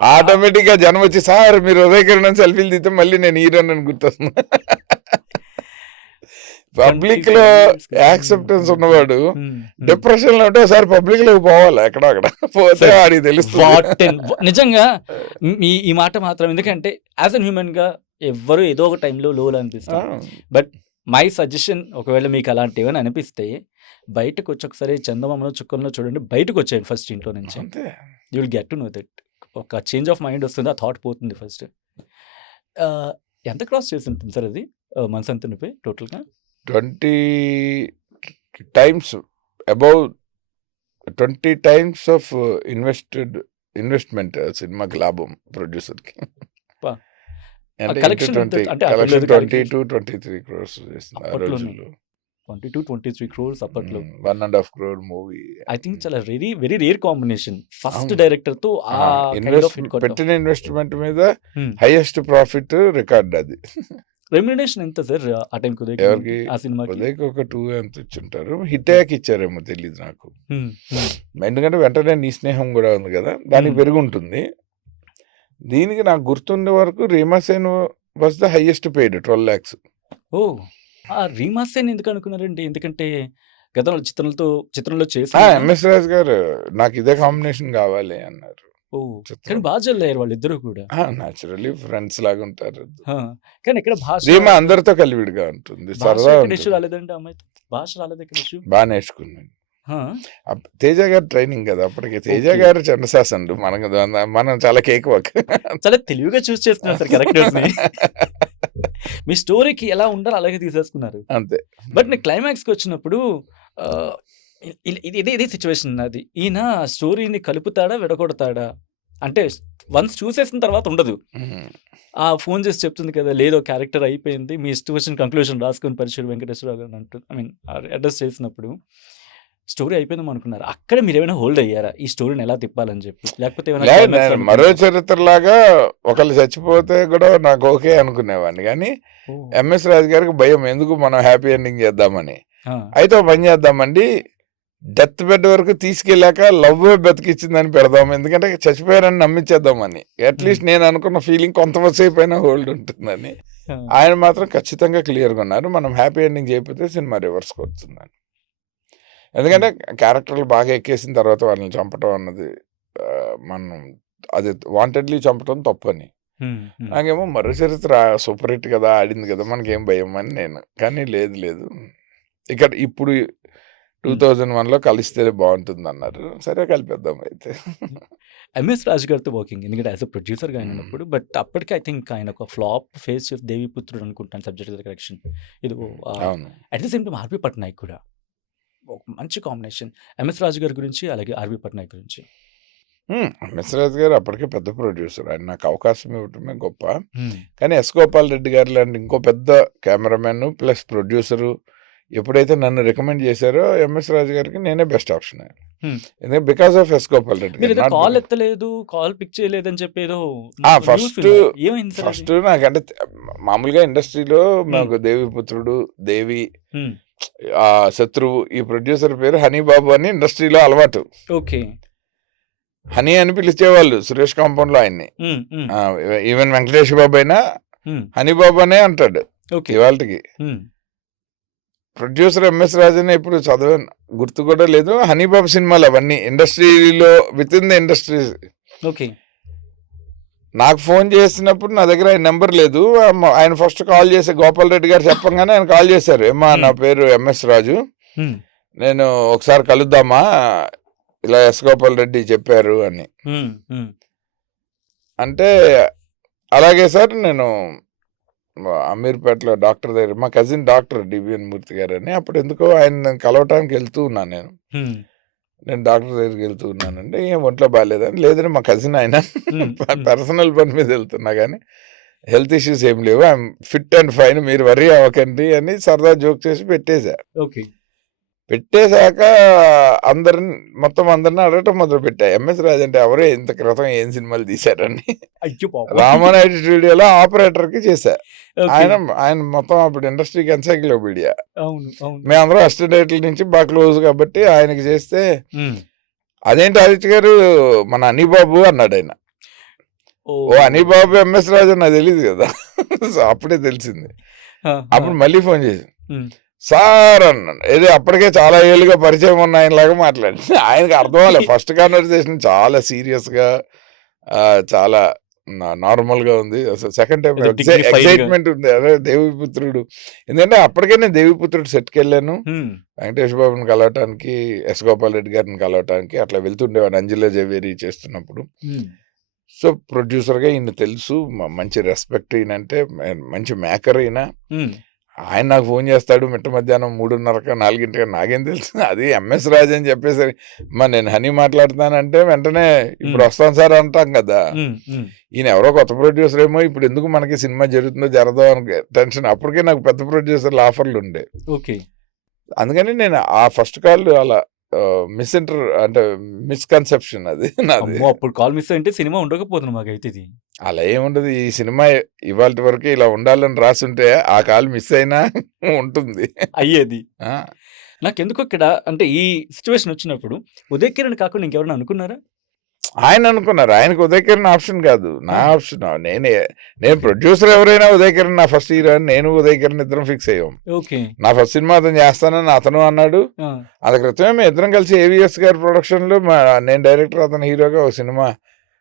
ఆహ్, ఆటోమేటిక్‌గా జనం వచ్చి, "సార్ మీరు ఉదయ్ కిరణ్ సెల్ఫీలు తీస్తే మళ్ళీ నేను హీరోనని గుర్తొస్తున్నా." 25 పబ్లిక్‌లో ఇయర్స్‌కి యాక్సెప్టెన్స్ హ్మ్. హ్మ్. ఉన్నవాడు హ్మ్. హ్మ్. డిప్రెషన్‌లో ఉంటే ఒకసారి పబ్లిక్‌లోకి పోవాలి ఎక్కడో అక్కడ. పోతే సార్ ఆడికి తెలుస్తది. వాట్ ఎన్ నిజంగా ఈ మాట మాత్రం ఎందుకంటే యాస్ ఎన్ హ్యూమన్‌గా ఎవ్వరు ఏదో ఒక టైంలో లోలో ఆ! అనిపిస్తాం. బట్ మై సజెషన్ ఒకవేళ మీకు అలాంటివేమైనా అనిపిస్తే బయటకొచ్చి ఒకసారి చందమామనో, చుక్కలనో చూడండి. బయటకొచ్చేయండి ఫస్ట్ ఇంట్లో నుంచి. అంతే. You will get to know that. ఒక చేంజ్ ఆఫ్ మైండ్ వస్తుంది. ఆ థాట్ పోతుంది ఫస్ట్. ఆహ్, ఎంత క్రాస్ చేసుంటుంది సార్ అది? మనసంతా నొప్పి టోటల్‌గా? 20 times above 20 times of investment సినిమాకి లాభం ప్రొడ్యూసర్‌కి. అబ్బా! ఆ అంటే ఇంటూ కలెక్షన్ ఎంత 20 అంటే అప్పట్లో కలెక్షన్ ఏదో క్యాలిక్యులేషన్ 22-23 క్రోర్స్ చేసింది ఆ అప్పట్లోనే. రోజుల్లో. 22-23 క్రోర్స్ అప్పట్లో. 1.5 crore మూవీ. ఐ థింక్ చాలా వెరీ రేర్ కాంబినేషన్. ఫస్ట్ అవును. డైరెక్టర్‌తో ఆ కైండ్ ఆఫ్ హిట్ కొట్టడం. పెట్టిన ఇన్వెస్ట్‌మెంట్ మీద హ్మ్. హైయెస్ట్ ప్రాఫిట్ రికార్డ్ అది. రెమ్యునరేషన్ ఎంత సార్ ఆ టైంకి ఉదయ్ కిరణ్‌కి ఎవరికి? ఆ సినిమాకి? ఉదయ్‌కి ఒక 2 ఎంతో ఇచ్చుంటారు. హ్మ్. హిటాక్ ఇచ్చారేమో తెలీదు నాకు. హ్మ్. హ్మ్. ఎందుకంటే వెంటనే నీ స్నేహం గూడా ఉంది గదా! దానికి హ్మ్. పెరిగుంటుంది. దీనికి నాకు గుర్తుండే వరకు Reema Sen was the highest paid 12 lakhs. Oh! ఆ రీమా సేన్ ఎందుకు అనుకున్నారండి? ఎందుకంటే గతంలో చిత్రంలో చేసిన ఎంఎస్ రాజు గారు నాకు ఇదే కాంబినేషన్ కావాలి అన్నారు. కానీ చిత్రం బాగా జల్లయ్యారు వాళ్ళిద్దరూ కూడా. న్యాచురల్లీ ఫ్రెండ్స్ లాగా ఉంటారు. ఆ, కానీ ఇక్కడ భాష రీమా అందరితో కలివిడిగా ఉంటుంది, భాష సరదా ఇక్కడ ఇష్యూ ఉంటుంది. రాలేదండి అమ్మాయితో, భాష రాలేదు ఇక్కడ ఇష్యూ. బాగా నేర్చుకున్నాను. తేజ గారు ట్రైనింగ్ కదా అప్పటికి. తేజ ఓకే, గారు చండశాసనుడు, మనం చాలా కేక్ వర్క్. చాలా తెలివిగా చూస్ చేసుకున్నారు సార్ క్యారెక్టర్స్ ని. మీ స్టోరీకి ఎలా ఉండాలో అలాగే తీసేసుకున్నారు. అంతే. బట్ నేను క్లైమాక్స్కి వచ్చినప్పుడు ఆ, ఇదే సిచ్యువేషన్ అది. ఈయన స్టోరీని కలుపుతాడా విడగొడతాడా అంటే వన్స్ చూసేసిన తర్వాత ఉండదు. ఉమ్. ఆ ఫోన్ చేసి చెప్తుంది కదా, లేదో క్యారెక్టర్ అయిపోయింది, మీ ఇష్టం వచ్చిన కంక్లూజన్ రాసుకొని పరిచయం వెంకటేశ్వరరావు గారు అంటూ అడ్రస్ చేసినప్పుడు స్టోరీ అయిపోయింది అనుకున్నారు. అక్కడ మీరు ఏమైనా హోల్డ్ అయ్యారా ఈ స్టోరీని ఎలా తిప్పాలని చెప్పి, లేకపోతే ఏమైనా లేదు, climax నేను మరో అనుకున్నారా? చరిత్రలాగా ఒకళ్ళు చచ్చిపోతే కూడా నాకు ఓకే అనుకునేవాడిని, కానీ ఓ, ఎంఎస్ రాజు గారికి భయం, ఎందుకు మనం హ్యాపీ ఎండింగ్ చేద్దామని. ఆ, అయితే ఒక పని చేద్దామండి, డెత్ బెడ్ వరకు తీసుకెళ్ళాక లవ్ బతికిచ్చిందని పెడదాం, ఎందుకంటే చచ్చిపోయారని నమ్మించేద్దామని. అట్లీస్ట్ నేను అనుకున్న ఫీలింగ్ కొంతసేపు అయినా హోల్డ్ ఉంటుందని. ఆ, ఆయన మాత్రం ఖచ్చితంగా క్లియర్గా ఉన్నారు, మనం హ్యాపీ ఎండింగ్ చేయకపోతే సినిమా రివర్స్కి వస్తుందని. ఎందుకంటే క్యారెక్టర్లు బాగా ఎక్కేసిన తర్వాత వాళ్ళని చంపటం అన్నది మనం అది వాంటెడ్లీ చంపటం తప్పని. ఉమ్, ఉమ్, నాకేమో మరో చరిత్ర సూపర్ హిట్ కదా, ఆడింది కదా, మనకేం భయం అని నేను. కానీ లేదు ఇక్కడ ఇప్పుడు 2001లో కలిస్తే బాగుంటుంది అన్నారు, సరే కలిపేద్దాం అయితే. ఎంఎస్ రాజు గారితో వర్కింగ్, ఎందుకంటే యాజ్ అ ప్రొడ్యూసర్గా ఆయన ఉన్నప్పుడు, బట్ అప్పటికి ఐ థింక్ ఆయన ఒక ఫ్లాప్ ఫేస్ చేసి దేవిపుత్రుడు అనుకుంటాను సబ్జెక్ట్ కరెక్షన్. ఇది అవును. At the same time RB Patnaik కూడా ఒక మంచి కాంబినేషన్. ఎంఎస్ రాజు గారి గురించి అలాగే ఆర్బి పట్నాయక్ గురించి. ఎంఎస్ రాజు గారు అప్పటికే పెద్ద ప్రొడ్యూసర్, ఆయన నాకు అవకాశం ఇవ్వటమే గొప్ప. ఉమ్, కానీ ఎస్ గోపాల్ రెడ్డి గారు లాంటి ఇంకో పెద్ద కెమెరామెన్ ప్లస్ ప్రొడ్యూసరు ఎప్పుడైతే నన్ను రికమెండ్ చేశారో ఎంఎస్ రాజు గారికి నేనే బెస్ట్ ఆప్షన్ అయ్యాను. Hmm. ఎందుకంటే బికాస్ ఆఫ్ ఎస్ గోపాల్ రెడ్డి మీరు ఏదో గారు. కాల్ ఎత్తలేదు, కాల్ పిక్ చేయలేదని చెప్పి ఏదో ఫస్ట్ ఏమైంది సార్ అది? ఫస్ట్ నాకంటే మామూలుగా ఇండస్ట్రీలో మాకు దేవిపుత్రుడు, దేవి, ఉమ్, శత్రువు, ఈ ప్రొడ్యూసర్ పేరు హనీ బాబు అని ఇండస్ట్రీలో అలవాటు. ఓకే, హనీ అని పిలిచేవాళ్ళు సురేష్ కాంపౌండ్ లో ఆయన్ని. ఉమ్, ఉమ్, ఈవెన్ వెంకటేష్ బాబు అయినా ఉమ్, హనీ బాబు అనే అంటాడు ఓకే, ఇవాళకి. ఉమ్, ప్రొడ్యూసర్ ఎంఎస్ రాజన్ ఇప్పుడు చదివాను, గుర్తు కూడా లేదు. హనీబాబు సినిమాలు అవన్నీ ఇండస్ట్రీలో with in the industry. Okay, నాకు ఫోన్ చేసినప్పుడు నా దగ్గర ఆయన నెంబర్ లేదు. ఆయన ఫస్ట్ కాల్ చేసి గోపాల్ రెడ్డి గారు చెప్పంగానే ఆయన కాల్ చేశారు, ఏమ్మా నా పేరు ఎంఎస్ రాజు, ఉమ్, నేను ఒకసారి కలుద్దామా, ఇలా ఎస్ గోపాల్ రెడ్డి చెప్పారు అని. ఉమ్, ఉమ్, అంటే అలాగే సార్, నేను అమీర్పేటలో డాక్టర్ దగ్గర, మా కజిన్ డాక్టర్ డివిఎన్ మూర్తి గారు అని, అప్పుడు ఎందుకో ఆయన కలవటానికి వెళ్తూ ఉన్నాను నేను. ఉమ్, నేను డాక్టర్ దగ్గరికి వెళ్తూ ఉన్నానంటే, ఏం ఒంట్లో బాగాలేదని. లేదని మా కజిన్ ఆయన పర్సనల్ పని మీద వెళ్తున్నా, కానీ హెల్త్ ఇష్యూస్ ఏం లేవు, ఐఎమ్ ఫిట్ అండ్ ఫైన్, మీరు వరీ అవ్వకండి అని సరదా జోక్ చేసి పెట్టేశా. ఓకే, పెట్టేశాక మొత్తం అందరిని అడగటం మొదలు పెట్టా, ఎంఎస్ రాజు అంటే ఎవరే, ఇంత క్రితం ఏం సినిమాలు తీశారని. అయ్యో పాపం. రామానాయుడు స్టూడియోలో ఆపరేటర్కి చేశా. ఓకే, ఆయన మొత్తం అప్పుడు ఇండస్ట్రీకి ఎన్సైక్లోపీడియా. అవును అవును, మేమందరం అసిస్టెంట్ నుంచి బాగా క్లోజ్ కాబట్టి ఆయనకి చేస్తే, ఉమ్, అదేంటి ఆదిత్య గారు మన అనిబాబు అన్నాడు ఆయన. ఓ, ఓ అనిబాబు ఎంఎస్ రాజు నాకు తెలియదు కదా. సో అప్పుడే తెలిసింది. అప్పుడు మళ్ళీ ఫోన్ చేసి, ఉమ్, సార్ అన్నాను. ఏదో అప్పటికే చాలా ఏళ్ళుగా పరిచయం ఉన్న ఆయనలాగా మాట్లాడి, ఆయనకి అర్థం అవ్వలేదు. ఫస్ట్ కాన్వర్సేషన్ చాలా సీరియస్గా, చాలా నార్మల్గా ఉంది. అసలు సెకండ్ టైం ఏదో dignified గా. ఎక్సైట్మెంట్ ఉంది, అదే దేవిపుత్రుడు. ఎందుకంటే అప్పటికే నేను దేవిపుత్రుడు సెట్కి వెళ్ళాను, ఉమ్, వెంకటేష్ బాబుని కలవటానికి, ఎస్ గోపాల్ రెడ్డి గారిని కలవటానికి అట్లా వెళ్తుండేవాడు అంజలి జవేరి చేస్తున్నప్పుడు. ఉమ్, సో ప్రొడ్యూసర్గా ఈయన తెలుసు, మంచి రెస్పెక్ట్ ఈయనంటే, మంచి మేకర్ ఈయన. ఉమ్, ఆయన నాకు ఫోన్ చేస్తాడు మిట్ట మధ్యాహ్నం 3:30 4 నాకేం తెలుసు, అది ఎంఎస్ రాజు అని చెప్పేసరి, నేను హనీ మాట్లాడుతానంటే వెంటనే ఇప్పుడు వస్తాను సార్ అంటాం కదా. ఉమ్, ఉమ్, ఈయన ఎవరో కొత్త ప్రొడ్యూసర్ ఏమో, ఇప్పుడు ఎందుకు మనకి సినిమా జరుగుతుందో జరదో అని టెన్షన్. అప్పటికే నాకు పెద్ద ప్రొడ్యూసర్లు ఆఫర్లు ఉండే, ఓకే, అందుకని నేను ఆ ఫస్ట్ కాల్ అలా అంటే మిస్కన్సెప్షన్ అది నాది. అమ్మో, అప్పుడు కాల్ మిస్ అంటే సినిమా ఉండకపోతుంది మాకైతే ఇది. అలా ఏముండదు, ఈ సినిమా ఇవాళ వరకు ఇలా ఉండాలని రాసుంటే ఆ కాల్ మిస్ అయినా ఉంటుంది. అయ్యేది. ఆ, నాకెందుకు ఇక్కడ అంటే ఈ సిచ్యువేషన్ వచ్చినప్పుడు ఉదయ్ కిరణ్ కాకుండా ఇంకెవరైనా అనుకున్నారా? ఆయన అనుకున్నారు. ఆయనకు ఉదయ్ కిరణ్ ఆప్షన్ కాదు, నా ఆప్షన్. నేను ప్రొడ్యూసర్, ఎవరైనా ఉదయ్ కిరణ్ నా ఫస్ట్ హీరో అని నేను ఉదయ్ కిరణ్ ఇద్దరం ఫిక్స్ అయ్యాం. ఓకే. నా ఫస్ట్ సినిమా అతను చేస్తానని అతను అన్నాడు. ఆ! అది క్రితమే మేము ఇద్దరం కలిసి ఏవిఎస్ గారి ప్రొడక్షన్లో నేను డైరెక్టర్, అతను హీరోగా ఒక సినిమా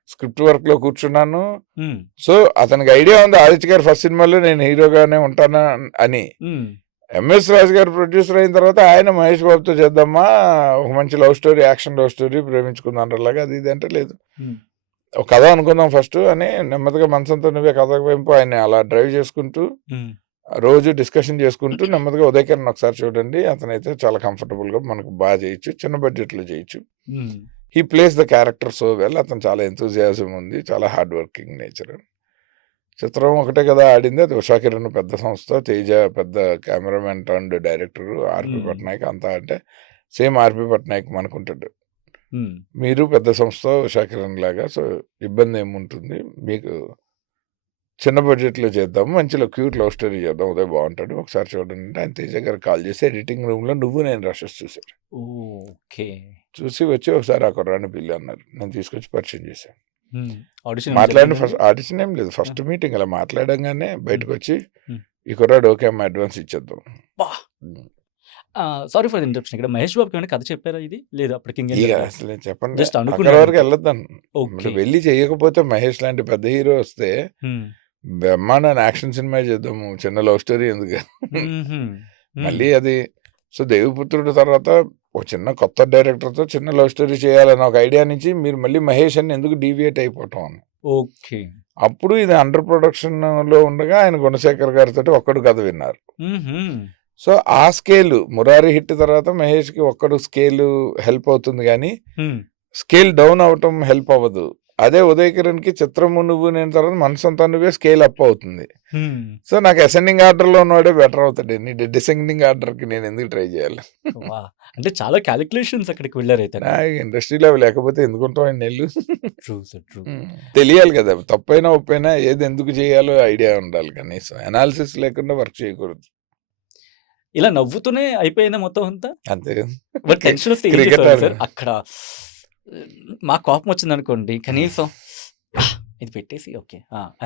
స్క్రిప్ట్ వర్క్లో కూర్చున్నాను. హ్మ్. సో అతనికి ఐడియా ఉంది ఆదిత్య గారి ఫస్ట్ సినిమాలో నేను హీరోగానే ఉంటాను అని. హ్మ్. ఎంఎస్ రాజు గారు ప్రొడ్యూసర్ అయిన తర్వాత ఆయన మహేష్ బాబుతో చేద్దామా, ఒక మంచి love story, action love story, ప్రేమించుకుందాం అంటారులాగా అది ఇది అంటే లేదు, హ్మ్. ఒక కథ అనుకుందాం ఫస్ట్ అని నెమ్మదిగా మనసంతా నువ్వే కథ వైపు ఆయన అలా డ్రైవ్ చేసుకుంటూ హ్మ్. రోజు డిస్కషన్ చేసుకుంటూ నెమ్మదిగా ఉదయ్ కిరణ్ ఒకసారి చూడండి, అతనైతే చాలా కంఫర్టబుల్గా మనకు బాగా చేయొచ్చు, చిన్న బడ్జెట్లో చేయొచ్చు, హ్మ్. He plays the character so well, అతను చాలా ఎంతూజియాజం ఉంది, చాలా హార్డ్ వర్కింగ్ నేచర్. చిత్రం ఒకటే కదా ఆడింది, అది ఉషా కిరణ్ పెద్ద సంస్థ, తేజ పెద్ద కెమెరామెన్ అండ్ డైరెక్టర్, ఆర్పి హ్మ్. పట్నాయక్ అంతా అంటే సేమ్ ఆర్పి పట్నాయక్ మనకుంటాడు. హ్మ్. మీరు పెద్ద సంస్థ ఉషా కిరణ్ లాగా, సో ఇబ్బంది ఏముంటుంది మీకు, చిన్న బడ్జెట్లో చేద్దాము, మంచిలో క్యూట్ లవ్ స్టోరీ చేద్దాం, ఉదయ్ బాగుంటాడు, ఒకసారి చూడండి అంటే ఆయన తేజ గారు కాల్ చేసి ఎడిటింగ్ రూమ్లో నువ్వు నేను రషెస్ చూశారు. ఓకే. చూసి వచ్చి ఒకసారి ఆ కుర్రాన్ని పిల్లి అన్నారు, నేను తీసుకొచ్చి పరిచయం చేశాను. హ్మ్. ఆడిషన్ మాట్లాడిన ఫస్ట్ ఆడిషన్ ఏం లేదు, ఫస్ట్ మీటింగ్ అలా మాట్లాడంగానే బయటకు వచ్చి హ్మ్. ఈ కుర్రాడు ఓకే అమ్మా అడ్వాన్స్ ఇచ్చేద్దాం. అబ్బా! Sorry for the interruption. ఇక్కడ మహేష్ బాబుకి ఏమైనా కథ చెప్పారా ఇది? లేదు అప్పటికి ఇంకేం ఇక చెప్పలేదు. అసలు చెప్పండి, జస్ట్ అక్కడ అనుకున్నారు వరకు అంతే. వెళ్ళొద్దాను. ఓకే. వెళ్ళి చేయకపోతే మహేష్ లాంటి పెద్ద హీరో వస్తే హ్మ్. బ్రహ్మాండ యాక్షన్ సినిమా చేద్దాము, చిన్న లవ్ స్టోరీ ఎందుకు. హుహు. హ్మ్. మళ్ళీ అది సో దేవిపుత్రుడు తర్వాత ఒక చిన్న కొత్త డైరెక్టర్తో చిన్న లవ్ స్టోరీ చేయాలని ఒక ఐడియా నుంచి మీరు మళ్ళీ మహేష్ అని ఎందుకు డీవియేట్ అయిపోవటం అని. ఓకే. అప్పుడు ఇది అండర్ ప్రొడక్షన్లో ఉండగా ఆయన గుణశేఖర్ గారితో ఒక్కడు కథ విన్నారు. హుహు. సో ఆ స్కేలు మురారి హిట్ తర్వాత మహేష్కి ఒక్కడు స్కేలు హెల్ప్ అవుతుంది కానీ హ్మ్. స్కేల్ డౌన్ అవటం హెల్ప్ అవ్వదు. అదే ఉదయ్ కిరణ్కి చిత్రము నువ్వు నేను తర్వాత మనసంతా నువ్వే స్కేల్ అప్ అవుతుంది. హ్మ్. సో నాకు అసెండింగ్ ఆర్డర్లో ఉన్నవాడే బెటర్ అవుతాడు, నీ డిసెండింగ్ ఆర్డర్కి నేను ఎందుకు ట్రై చేయాలి. వాహ్! అంటే చాలా క్యాలిక్యులేషన్స్ అక్కడికి వెళ్లారైతే. నా ఇండస్ట్రీలో అవి లేకపోతే ఎందుకుంటాం ఆయన నెల్లు. True sir. ట్రూ. తెలియాలి కదా, తప్పైనా ఒప్పైనా ఏది ఎందుకు చేయాలో ఐడియా ఉండాలి, కనీసం అనాలిసిస్ లేకుండా వర్క్ చేయకూడదు. ఇలా నవ్వుతూనే అయిపోయిందా మొత్తం అంతా? అంతే కదా. మరి టెన్షన్ వస్తే ఏం క్రికెట్ చేసేవాళ్ళు ఆడు సార్? అక్కడ మాకు కోపం వచ్చిందనుకోండి, కనీసం ఇది పెట్టేసి ఓకే.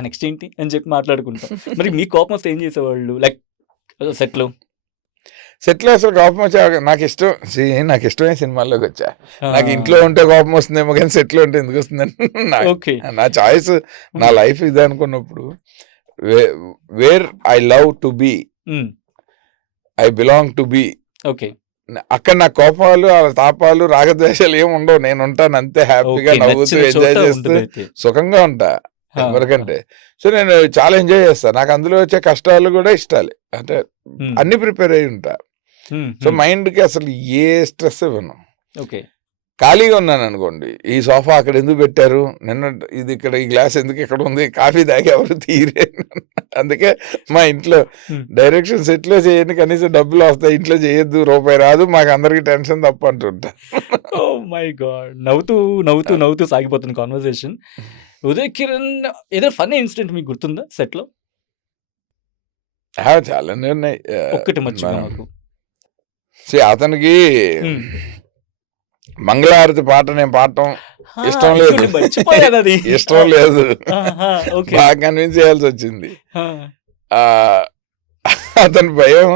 నెక్స్ట్ ఏంటి అని చెప్పి మాట్లాడుకుంటాం. మరి మీకు కోపం వస్తే ఏం చేసేవాళ్ళు? లైక్ సెట్‌లో? సెట్లో అసలు కోపం వచ్చా నాకు ఇష్టం, నాకు ఇష్టమైన సినిమాల్లోకి వచ్చా. ఆ! నాకు ఇంట్లో ఉంటే కోపం వస్తుందేమో కానీ సెట్లో ఉంటే ఎందుకు వస్తుందని ఓకే. నా చాయిస్, నా హ్మ్. లైఫ్ ఇది అనుకున్నప్పుడు where I love to be, hmm. I belong to be, okay. అక్కడ నా కోపాలు, ఆ తాపాలు, రాగద్వేషాలు ఏమి ఉండవు, నేను ఉంటాను అంతే హ్యాపీగా ఓకే. నవ్వుతూ నచ్చిన చోట ఎంజాయ్ చేస్తూ ఉండదైతే. సుఖంగా ఉంటా ఆ! ఎవరికంటే. సో నేను చాలా ఎంజాయ్ చేస్తాను, నాకు అందులో వచ్చే కష్టాలు కూడా ఇష్టాలే, అంటే హ్మ్. అన్ని ప్రిపేర్ అయి ఉంటా. హ్మ్. సో హ్మ్. మైండ్కి అసలు ఏ స్ట్రెస్ ఇవ్వను. ఓకే. ఖాళీగా ఉన్నాను అనుకోండి, ఈ సోఫా అక్కడ ఎందుకు పెట్టారు, నిన్న ఇది ఇక్కడ ఈ గ్లాస్ ఎందుకు ఇక్కడ ఉంది, కాఫీ తాగి ఎవరు తీరే. అందుకే మా ఇంట్లో హ్మ్. డైరెక్షన్ సెట్లో చేయండి, కనీసం డబ్బులు వస్తాయి, ఇంట్లో చేయొద్దు, రూపాయి రాదు, మాకు అందరికి టెన్షన్ తప్ప అంటుంటా. Oh my God! నవ్వుతూ సాగిపోతుంది కన్వర్జేషన్. ఉదయ్ కిరణ్ ఏదైనా ఫన్నీ ఇన్సిడెంట్ మీకు గుర్తుందా సెట్‌లో? చాలానే ఉన్నాయి. ఒక్కటి మర్చిపోయాను నాకు. అతనికి హ్మ్. మంగళహారతి పాట నేను పాడటం ఇష్టం లేదు. యాక్చువల్లీ మర్చిపోయానది. ఇష్టం లేదు, ఆహా! ఓకే. బాగా కన్విన్స్ చేయాల్సి వచ్చింది. ఆ! ఆ, అతని భయం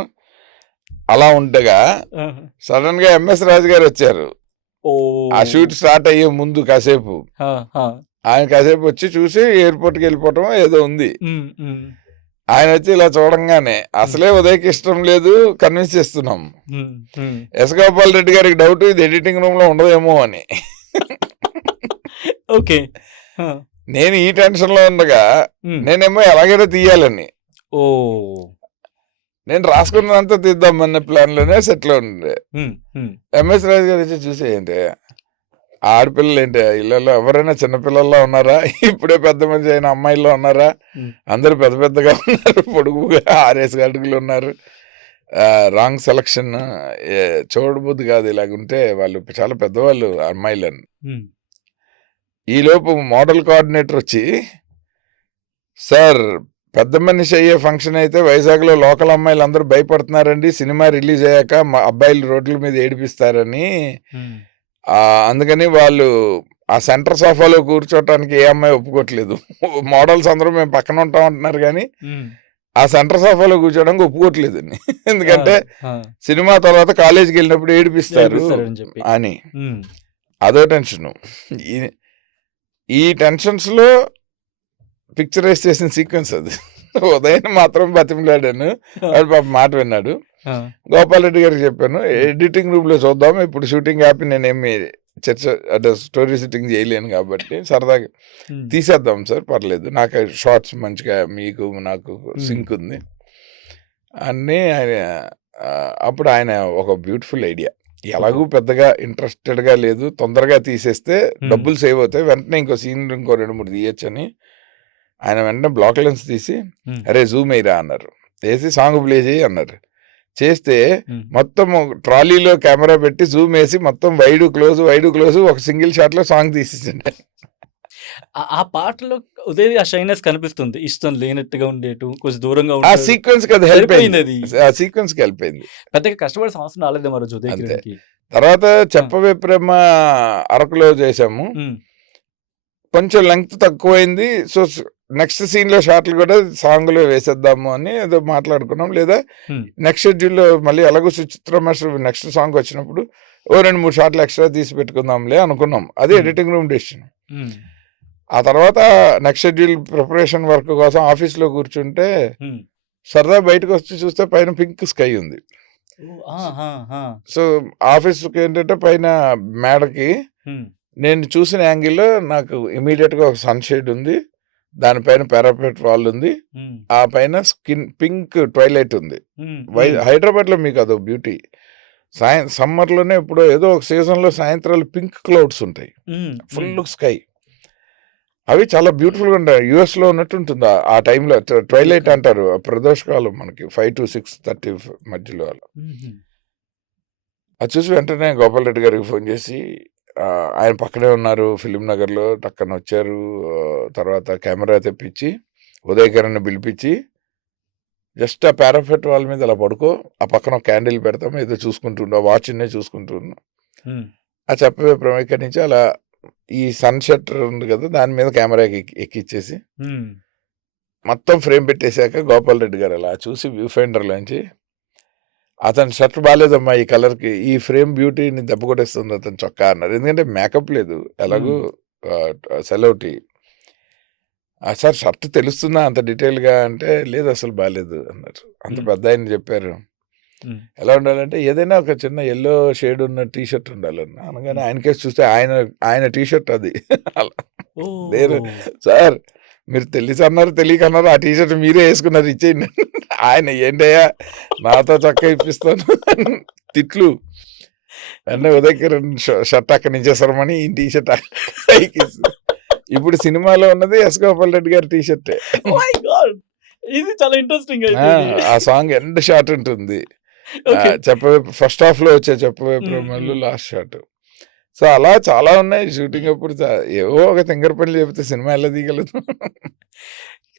అలా ఉండగా ఆహా! సడన్ గా ఎంఎస్ రాజు గారు వచ్చారు. ఆ ఓహ్! షూట్ స్టార్ట్ అయ్యే ముందు కాసేపు ఆ! ఆ! ఆయన కాసేపు వచ్చి చూసి ఎయిర్పోర్ట్కి వెళ్ళిపోవటం ఏదో ఉంది. హ్మ్. హ్మ్. ఆయన వచ్చి ఇలా చూడంగానే హ్మ్. అసలే ఉదయ్కి ఇష్టం లేదు, కన్విన్స్ చేస్తున్నాం. హ్మ్. హ్మ్. ఎస్ గోపాల్ రెడ్డి గారికి డౌట్, ఇది ఎడిటింగ్ రూమ్ లో ఉండదేమో అని. ఓకే. ఆ! నేను ఈ టెన్షన్ లో ఉండగా హ్మ్. నేనేమో ఎలాగైనా తీయాలని, ఓహ్! నేను రాసుకున్నంతా తీద్దామన్న ప్లాన్ లోనే సెట్ లో ఉండే. హ్మ్. హ్మ్. ఎంఎస్ రాజు గారు వచ్చి చూసి ఏంటి ఆడపిల్లలు ఏంటి ఇళ్ళలో ఎవరైనా చిన్నపిల్లల్లో ఉన్నారా, ఇప్పుడే పెద్ద మనిషి అయిన అమ్మాయిల్లో ఉన్నారా, హ్మ్. అందరూ పెద్ద పెద్దగా ఉన్నారు, పొడుగుగా 6 అడుగులు ఉన్నారు, రాంగ్ సెలక్షన్, చూడబుద్ది కాదు, ఇలాగుంటే వాళ్ళు చాలా పెద్దవాళ్ళు అమ్మాయిలని. హ్మ్. ఈలోపు మోడల్ కోఆర్డినేటర్ వచ్చి, సార్ పెద్ద మనిషి అయ్యే ఫంక్షన్ అయితే వైజాగ్లో లోకల్ అమ్మాయిలు అందరూ భయపడుతున్నారండి, సినిమా రిలీజ్ అయ్యాక మా అబ్బాయిలు రోడ్ల మీద ఏడిపిస్తారని, హ్మ్. అందుకని వాళ్ళు ఆ సెంటర్ సోఫాలో కూర్చోటానికి ఏ అమ్మాయి ఒప్పుకోవట్లేదు. మోడల్స్ అందరూ మేము పక్కన ఉంటాం అంటున్నారు కానీ ఆ సెంటర్ సోఫాలో కూర్చోడానికి ఒప్పుకోవట్లేదండి. ఎందుకంటే సినిమా తర్వాత కాలేజీకి వెళ్ళినప్పుడు ఏడిపిస్తారు అని. అదో టెన్షను. ఈ టెన్షన్స్లో పిక్చరైజ్ చేసిన సీక్వెన్స్ అది. ఉదయం మాత్రం బతిమలాడాను, వాడు పాప మాట విన్నాడు. గోపాల్ రెడ్డి గారికి చెప్పాను, ఎడిటింగ్ రూమ్లో చూద్దాం, ఇప్పుడు షూటింగ్ ఆపి నేనేమి చర్చ అంటే స్టోరీ షూటింగ్ చేయలేను కాబట్టి సరదాగా తీసేద్దాం సార్, పర్లేదు, నాకు షార్ట్స్ మంచిగా మీకు నాకు సింక్ ఉంది అన్నీ ఆయన. అప్పుడు ఆయన ఒక బ్యూటిఫుల్ ఐడియా, ఎలాగూ పెద్దగా ఇంట్రెస్టెడ్గా లేదు, తొందరగా తీసేస్తే డబ్బులు సేవ్ అవుతాయి, వెంటనే ఇంకో సీన్ ఇంకో 2-3 తీయచ్చు అని ఆయన వెంటనే బ్లాక్ లెన్స్ తీసి అరే జూమ్ అయ్యిరా అన్నారు. వేసి సాంగ్ ప్లే చేయి అన్నారు. చేస్తే మొత్తం ట్రాలీలో కెమెరా పెట్టి జూమ్ వేసి మొత్తం వైడ్ క్లోజ్ ఒక సింగిల్ షాట్ లో సాంగ్ తీసేసింది. ఆ పాటలో ఉదయ్ ఆ షైనెస్ కనిపిస్తుంది, ఇష్టం లేనట్టుగా ఉండేటు కొంచెం దూరంగా ఆ సీక్వెన్స్ కి అది హెల్ప్ అయింది, ఆ సీక్వెన్స్ కి హెల్ప్ అయింది. పెద్దగా కష్టపడే అవసరం రాలేదు మరి ఉదయ్. తర్వాత చెప్పవే ప్రేమ అరకులో చేసాము, కొంచెం లెంగ్త్ తక్కువైంది. సో నెక్స్ట్ సీన్ లో షార్ట్లు కూడా సాంగ్ లో వేసేద్దాము అని ఏదో మాట్లాడుకున్నాం. లేదా నెక్స్ట్ షెడ్యూల్లో మళ్ళీ ఎలాగో సుచిత్ర మాస్టర్ నెక్స్ట్ సాంగ్ వచ్చినప్పుడు 2-3 షార్ట్లు ఎక్స్ట్రా తీసి పెట్టుకుందాంలే అనుకున్నాం. అది ఎడిటింగ్ రూమ్ డెసిషన్. ఆ తర్వాత నెక్స్ట్ షెడ్యూల్ ప్రిపరేషన్ వర్క్ కోసం ఆఫీస్లో కూర్చుంటే సరదా బయటకు వచ్చి చూస్తే పైన పింక్ స్కై ఉంది. సో ఆఫీస్కి ఏంటంటే పైన మేడకి నేను చూసిన యాంగిల్లో నాకు ఇమీడియట్గా ఒక సన్షేడ్ ఉంది, దానిపైన పారాపెట్ వాల్ ఉంది, ఆ పైన స్కిన్ పింక్ ట్వైలైట్ ఉంది. హైదరాబాద్లో మీకు అదో బ్యూటీ. సమ్మర్లోనే ఇప్పుడు ఏదో ఒక సీజన్లో సాయంత్రాలు పింక్ క్లౌడ్స్ ఉంటాయి, ఫుల్ స్కై, అవి చాలా బ్యూటిఫుల్గా ఉంటాయి. యూఎస్లో ఉన్నట్టు ఉంటుంది ఆ టైంలో. ట్వైలైట్ అంటారు ప్రదోషకాలం, మనకి 5 to 6:30 మధ్యలో అలా. అది చూసి వెంటనే గోపాల్ రెడ్డి గారికి ఫోన్ చేసి, ఆయన పక్కనే ఉన్నారు ఫిలిం నగర్లో, టక్కన వచ్చారు. తర్వాత కెమెరా తెప్పించి ఉదయకరణ్ పిలిపించి, జస్ట్ ఆ పారాఫెట్ వాల్ మీద అలా పడుకో, ఆ పక్కన ఒక క్యాండిల్ పెడతాం, ఏదో చూసుకుంటుండో వాచ్నే చూసుకుంటున్నా. ఆ చెప్పవే ప్రేమ ఇక్కడి నుంచి అలా ఈ సన్ షట్టర్ ఉంది కదా, దాని మీద కెమెరాకి ఎక్కిచ్చేసి మొత్తం ఫ్రేమ్ పెట్టేశాక గోపాల్ రెడ్డి గారు అలా చూసి వ్యూ ఫైండర్లోంచి, అతని షర్ట్ బాగాలేదమ్మా ఈ కలర్కి, ఈ ఫ్రేమ్ బ్యూటీని దెబ్బ కొట్టేస్తుంది అతని చొక్కా అన్నారు. ఎందుకంటే మేకప్ లేదు, ఎలాగూ సెలవుటి. సార్ షర్ట్ తెలుస్తుందా అంత డీటెయిల్గా అంటే, లేదు అసలు బాగాలేదు అన్నారు. అంత పెద్ద ఆయన చెప్పారు. ఎలా ఉండాలంటే ఏదైనా ఒక చిన్న ఎల్లో షేడ్ ఉన్న టీ షర్ట్ ఉండాలన్న అనగానే ఆయనకేసి చూస్తే ఆయన టీ షర్ట్ అది. నేను సార్ మీరు తెలిసి అన్నారు తెలియక అన్నారు, ఆ టీ షర్ట్ మీరే వేసుకున్నారు, ఇచ్చేయండి. ఆయన ఏంటయ్యా నాతో చక్క ఇప్పిస్తాను తిట్లు. అంటే ఉదయకిరణ్ షర్ట్ అక్కడి నుంచేస్తారమని ఈ టీ షర్ట్ ఇప్పుడు సినిమాలో ఉన్నది ఎస్ గోపాల్ రెడ్డి గారి టీ షర్టే. ఇది చాలా ఇంట్రెస్టింగ్. ఆ సాంగ్ ఎండ్ షాట్ ఉంటుంది, చెప్పవే ఫస్ట్ హాఫ్ లో వచ్చే చెప్పవే ప్రేమలు లాస్ట్ షాట్. సో అలా చాలా ఉన్నాయి షూటింగ్ అప్పుడు. ఏవో ఒక తింగర్ పనులు చెబితే సినిమా ఎలా తీయగలదు.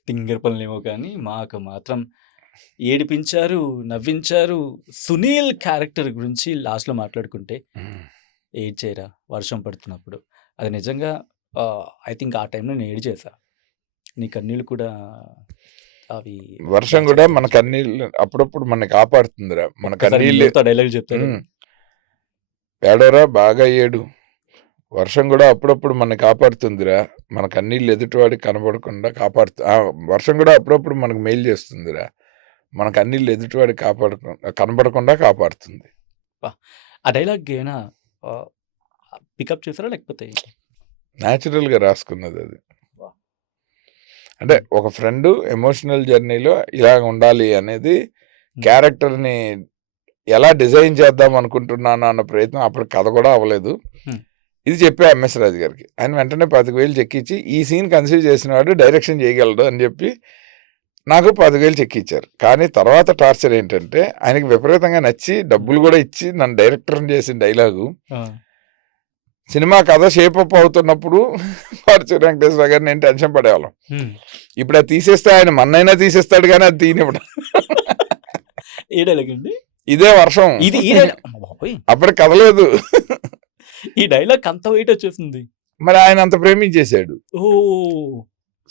తింగర్ పనులు ఏమో కానీ మాకు మాత్రం ఏడిపించారు, నవ్వించారు. సునీల్ క్యారెక్టర్ గురించి లాస్ట్లో మాట్లాడుకుంటే, ఏడ్చేరా వర్షం పడుతున్నప్పుడు, అది నిజంగా ఐ థింక్ ఆ టైంలో నేను ఏడ్ చేశా. నీ కన్నీళ్ళు కూడా అవి, వర్షం కూడా మన కన్నీళ్ళు అప్పుడప్పుడు మన కాపాడుతుందిరా. మన కన్నీళ్ళు డైలాగ్ చెప్తారు, ఏడోరా బాగా ఏడు, వర్షం కూడా అప్పుడప్పుడు మన కాపాడుతుందిరా, మన కన్నీళ్ళు ఎదుటివాడికి కనబడకుండా వర్షం కూడా అప్పుడప్పుడు మనకు మెయిల్ చేస్తుందిరా, మన కన్నీళ్ళు ఎదుటివాడికి కనబడకుండా కాపాడుతుంది. ఆ డైలాగ్ ఏమైనా పికప్ చేశారా లేకపోతే న్యాచురల్గా రాసుకున్నది అది? అంటే ఒక ఫ్రెండ్ ఎమోషనల్ జర్నీలో ఇలా ఉండాలి అనేది క్యారెక్టర్ని ఎలా డిజైన్ చేద్దాం అనుకుంటున్నాను అన్న ప్రయత్నం అప్పుడు కథ కూడా అవ్వలేదు. ఇది చెప్పా ఎంఎస్ రాజు గారికి. ఆయన వెంటనే 10,000 చెక్కించి ఈ సీన్ కన్సీవ్ చేసినవాడు డైరెక్షన్ చేయగలడు అని చెప్పి నాకు 10,000 చెక్కిచ్చారు. కానీ తర్వాత టార్చర్ ఏంటంటే ఆయనకి విపరీతంగా నచ్చి డబ్బులు కూడా ఇచ్చి నన్ను డైరెక్టర్ని చేసిన డైలాగు, సినిమా కథ షేపప్ అవుతున్నప్పుడు పరచూరి వెంకటేశ్వర గారు నేను టెన్షన్ పడేవాళ్ళం. ఇప్పుడు అది తీసేస్తే ఆయన మన్నైనా తీసేస్తాడు కానీ అది తీయనివ్వడం. ఇదే వర్షం, ఇది అప్పటికి కదలేదు. ఈ డైలాగ్ అంత వెయిట్ వచ్చేసింది. మరి ఆయన అంత ప్రేమించేశాడు. ఓ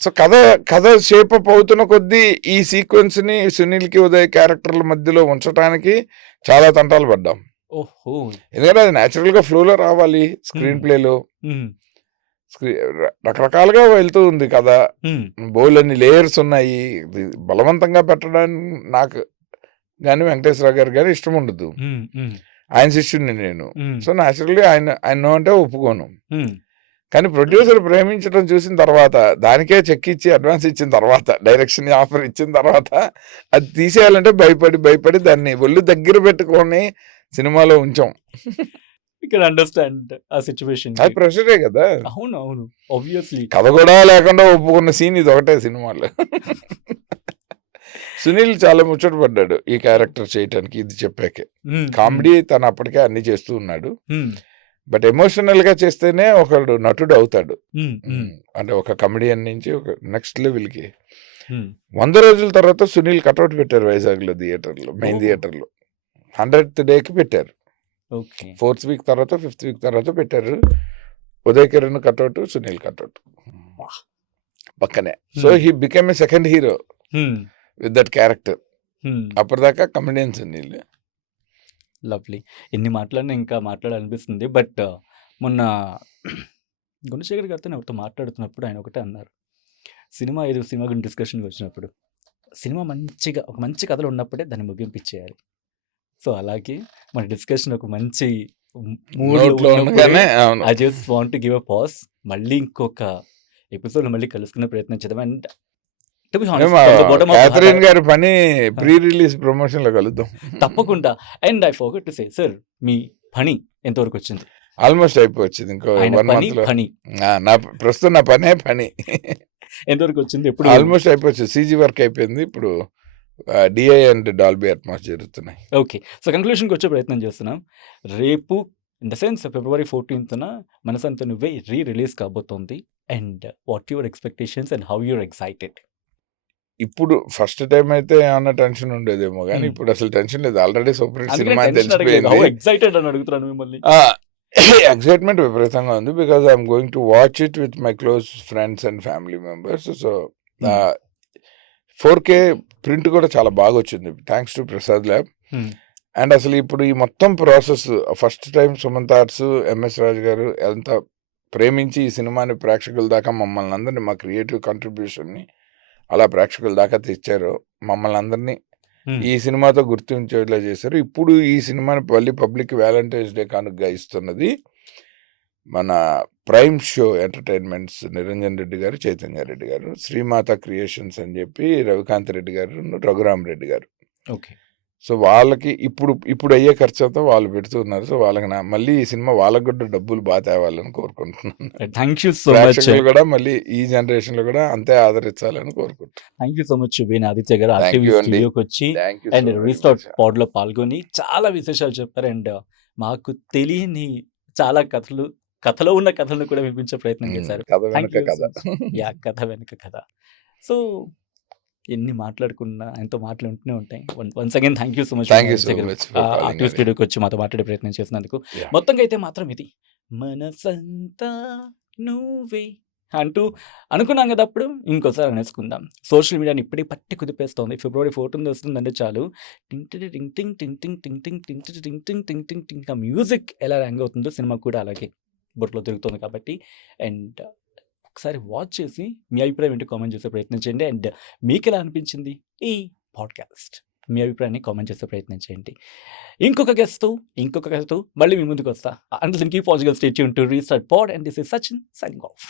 సో కథ షేప్ అప్ అవుతున్న కొద్దీ ఈ సీక్వెన్స్ ని సునీల్కి ఉదయ్ క్యారెక్టర్ల మధ్యలో ఉంచడానికి చాలా తంటాలు పడ్డాం. ఓహో ఎందుకంటే అది న్యాచురల్ గా ఫ్లోలో రావాలి. స్క్రీన్ ప్లేలో ఉమ్, రకరకాలుగా వెళ్తూ ఉంది కదా, ఉమ్, బోల్ అన్ని లేయర్స్ ఉన్నాయి. ఇది బలవంతంగా పెట్టడానికి నాకు కానీ వెంకటేశ్వర గారు కానీ ఇష్టం ఉండదు. ఉమ్, ఉమ్, ఆయన శిష్యుడిని నేను. ఉమ్, సో న్యాచురల్లీ ఆయన నో అంటే ఒప్పుకోను. ఉమ్, కానీ ప్రొడ్యూసర్ ప్రేమించడం చూసిన తర్వాత, దానికే చెక్ ఇచ్చి అడ్వాన్స్ ఇచ్చిన తర్వాత, డైరెక్షన్ ఆఫర్ ఇచ్చిన తర్వాత అది తీసేయాలంటే భయపడి దాన్ని ఒళ్ళు దగ్గర పెట్టుకొని సినిమాలో ఉంచాం. ఇక్కడ అండర్స్టాండ్ ఆ సిచ్యువేషన్. అది ప్రెషరే కదా. అవును అవును ఆబ్వియస్లీ. కథ కూడా లేకుండా ఒప్పుకున్న సీన్ ఇది ఒకటే సినిమాలో. సునీల్ చాలా ముచ్చట పడ్డాడు ఈ క్యారెక్టర్ చేయటానికి. ఇది చెప్పాకే కామెడీ తను అప్పటికే అన్ని చేస్తూ ఉన్నాడు. బట్ ఎమోషనల్ గా చేస్తేనే ఒకడు నటుడు అవుతాడు. అంటే ఒక కమెడియన్ నుంచి ఒక నెక్స్ట్ లెవెల్ కి. 100 రోజుల తర్వాత సునీల్ కట్అవుట్ పెట్టారు వైజాగ్ లో థియేటర్లో, మెయిన్ థియేటర్లో. 100th డేకి పెట్టారు. 4th వీక్ తర్వాత 5th వీక్ తర్వాత పెట్టారు. ఉదయ్ కిరణ్ కట్అవుట్, సునీల్ కట్అవుట్ పక్కనే. So he become a second hero with that character. అప్పటిదాకా కమెడియన్ సునీల్. లవ్లీ. ఎన్ని మాట్లాడినా ఇంకా మాట్లాడాలనిపిస్తుంది. బట్ మొన్న గుణశేఖర్ గారితో ఎవరితో మాట్లాడుతున్నప్పుడు ఆయన ఒకటే అన్నారు, సినిమా గురించి డిస్కషన్కి వచ్చినప్పుడు సినిమా మంచిగా ఒక మంచి కథలు ఉన్నప్పుడే దాన్ని ముగింపు ఇచ్చేయాలి. సో అలాగే మన డిస్కషన్ ఒక మంచి I just want to give a pause. మళ్ళీ ఇంకొక ఎపిసోడ్ మళ్ళీ కలుసుకునే ప్రయత్నం చేద్దాం. అండ్ క్యాథరిన్ గారి పని ప్రీ రిలీజ్ ప్రమోషన్ లో కలుద్దాం తప్పకుండా. And I forgot to say sir, మీ పని ఎంతవరకు వచ్చింది? ఆల్మోస్ట్ అయిపోయింది. ఇంకో 1 month లో నా ప్రస్తుతం నా పని ఎంతవరకు వచ్చింది? ఎప్పుడు ఆల్మోస్ట్ అయిపోవచ్చు. సీజీ వర్క్ అయిపోయింది. ఇప్పుడు డిఐ అండ్ డాల్బీ అట్మాస్ జరుగుతున్నాయి. ఓకే. సో కంక్లూషన్కి వచ్చే ప్రయత్నం చేస్తున్నాం. రేపు in the sense February 14th మనసంతా నువ్వే రిలీజ్ కాబోతోంది. And what your expectations and how you're excited? ఇప్పుడు ఫస్ట్ టైం అయితే ఏమన్నా టెన్షన్ ఉండేదేమో కానీ ఇప్పుడు అసలు టెన్షన్ లేదు. ఆల్రెడీ సూపర్ హిట్ సినిమా అని తెలిసిపోయింది. ఎక్సైటెడ్ అని అడుగుతున్నాను మిమ్మల్ని. ఎక్సైట్మెంట్ విపరీతంగా ఉంది. Because I'm going to watch it with my close friends and family members. So 4K print కూడా చాలా బాగా వచ్చింది thanks to Prasad lab. And అసలు ఇప్పుడు ఈ మొత్తం process first time Sumanth arts, MS Raju garu ఎంత ప్రేమించి ఈ సినిమాని ప్రేక్షకుల దాకా మమ్మల్ని అందరినీ, మా క్రియేటివ్ కాంట్రిబ్యూషన్ని అలా ప్రేక్షకుల దాకా తెచ్చారు. మమ్మల్ని అందరినీ ఈ సినిమాతో గుర్తించేలా చేశారు. ఇప్పుడు ఈ సినిమాని మళ్ళీ పబ్లిక్ వ్యాలంటైన్స్ డే కానుకగా ఇస్తున్నది మన prime show entertainments Niranjan Reddy గారు, చైతన్య రెడ్డి గారు, శ్రీమాత క్రియేషన్స్ అని చెప్పి రవికాంత్ రెడ్డి గారు, రఘురామ్ రెడ్డి గారు. ఓకే. సో వాళ్ళకి ఇప్పుడు అయ్యే ఖర్చుతో వాళ్ళు పెడుతున్నారు. సో వాళ్ళకి మళ్ళీ ఈ సినిమా వాళ్ళకు కూడా డబ్బులు బాగా తేవాలని కోరుకుంటున్నాను. Thank you so much. ప్రేక్షకులు కూడా మళ్ళీ ఈ జనరేషన్ లో కూడా అంతే ఆదరించాలని కోరుకుంటున్నాను. Thank you so much Venu Aditya గారు స్టూడియోకి వచ్చి అండ్ రీస్టార్ట్ పాడ్ లో పాల్గొని చాలా విశేషాలు చెప్పారు. అండ్ మాకు తెలియని చాలా కథలో ఉన్న కథలను కూడా వినిపించే ప్రయత్నం చేశారు. కథ వెనుక కథ. సో ఎన్ని మాట్లాడుకున్నా ఆయనతో మాట్లాడుతూనే ఉంటాయి. Once again thank you so much స్టూడియోకి వచ్చి మాతో మాట్లాడే ప్రయత్నం చేసినందుకు. మొత్తంగా అయితే మాత్రం ఇది మనసంతా నువ్వే అంటూ అనుకున్నాం కదా, అప్పుడు ఇంకోసారి అనేసుకుందాం. సోషల్ మీడియాని ఇప్పుడే పట్టి కుదిపేస్తోంది. February 14 వస్తుందంటే చాలు టింగ్ టింగ్ టింగ్ టింగ్ టింగ్ టింగ్ టింగ్ టింగ్ టింగ్ టింగ్ టింగ్ టింగ్ టింగ్ టింగ్ ఆ మ్యూజిక్ ఎలా ర్యాంగ్ అవుతుందో సినిమా కూడా అలాగే బొట్లో తిరుగుతుంది కాబట్టి. అండ్ ఒకసారి వాచ్ చేసి మీ అభిప్రాయం ఏంటి కామెంట్ చేసే ప్రయత్నం చేయండి. అండ్ మీకు ఎలా అనిపించింది ఈ పాడ్కాస్ట్? మీ అభిప్రాయాన్ని కామెంట్ చేసే ప్రయత్నం చేయండి. ఇంకొక గెస్ట్తో మళ్ళీ మీ ముందుకు వస్తా. And keep watching, stay tuned to restart Pod. And this is Sachin signing of.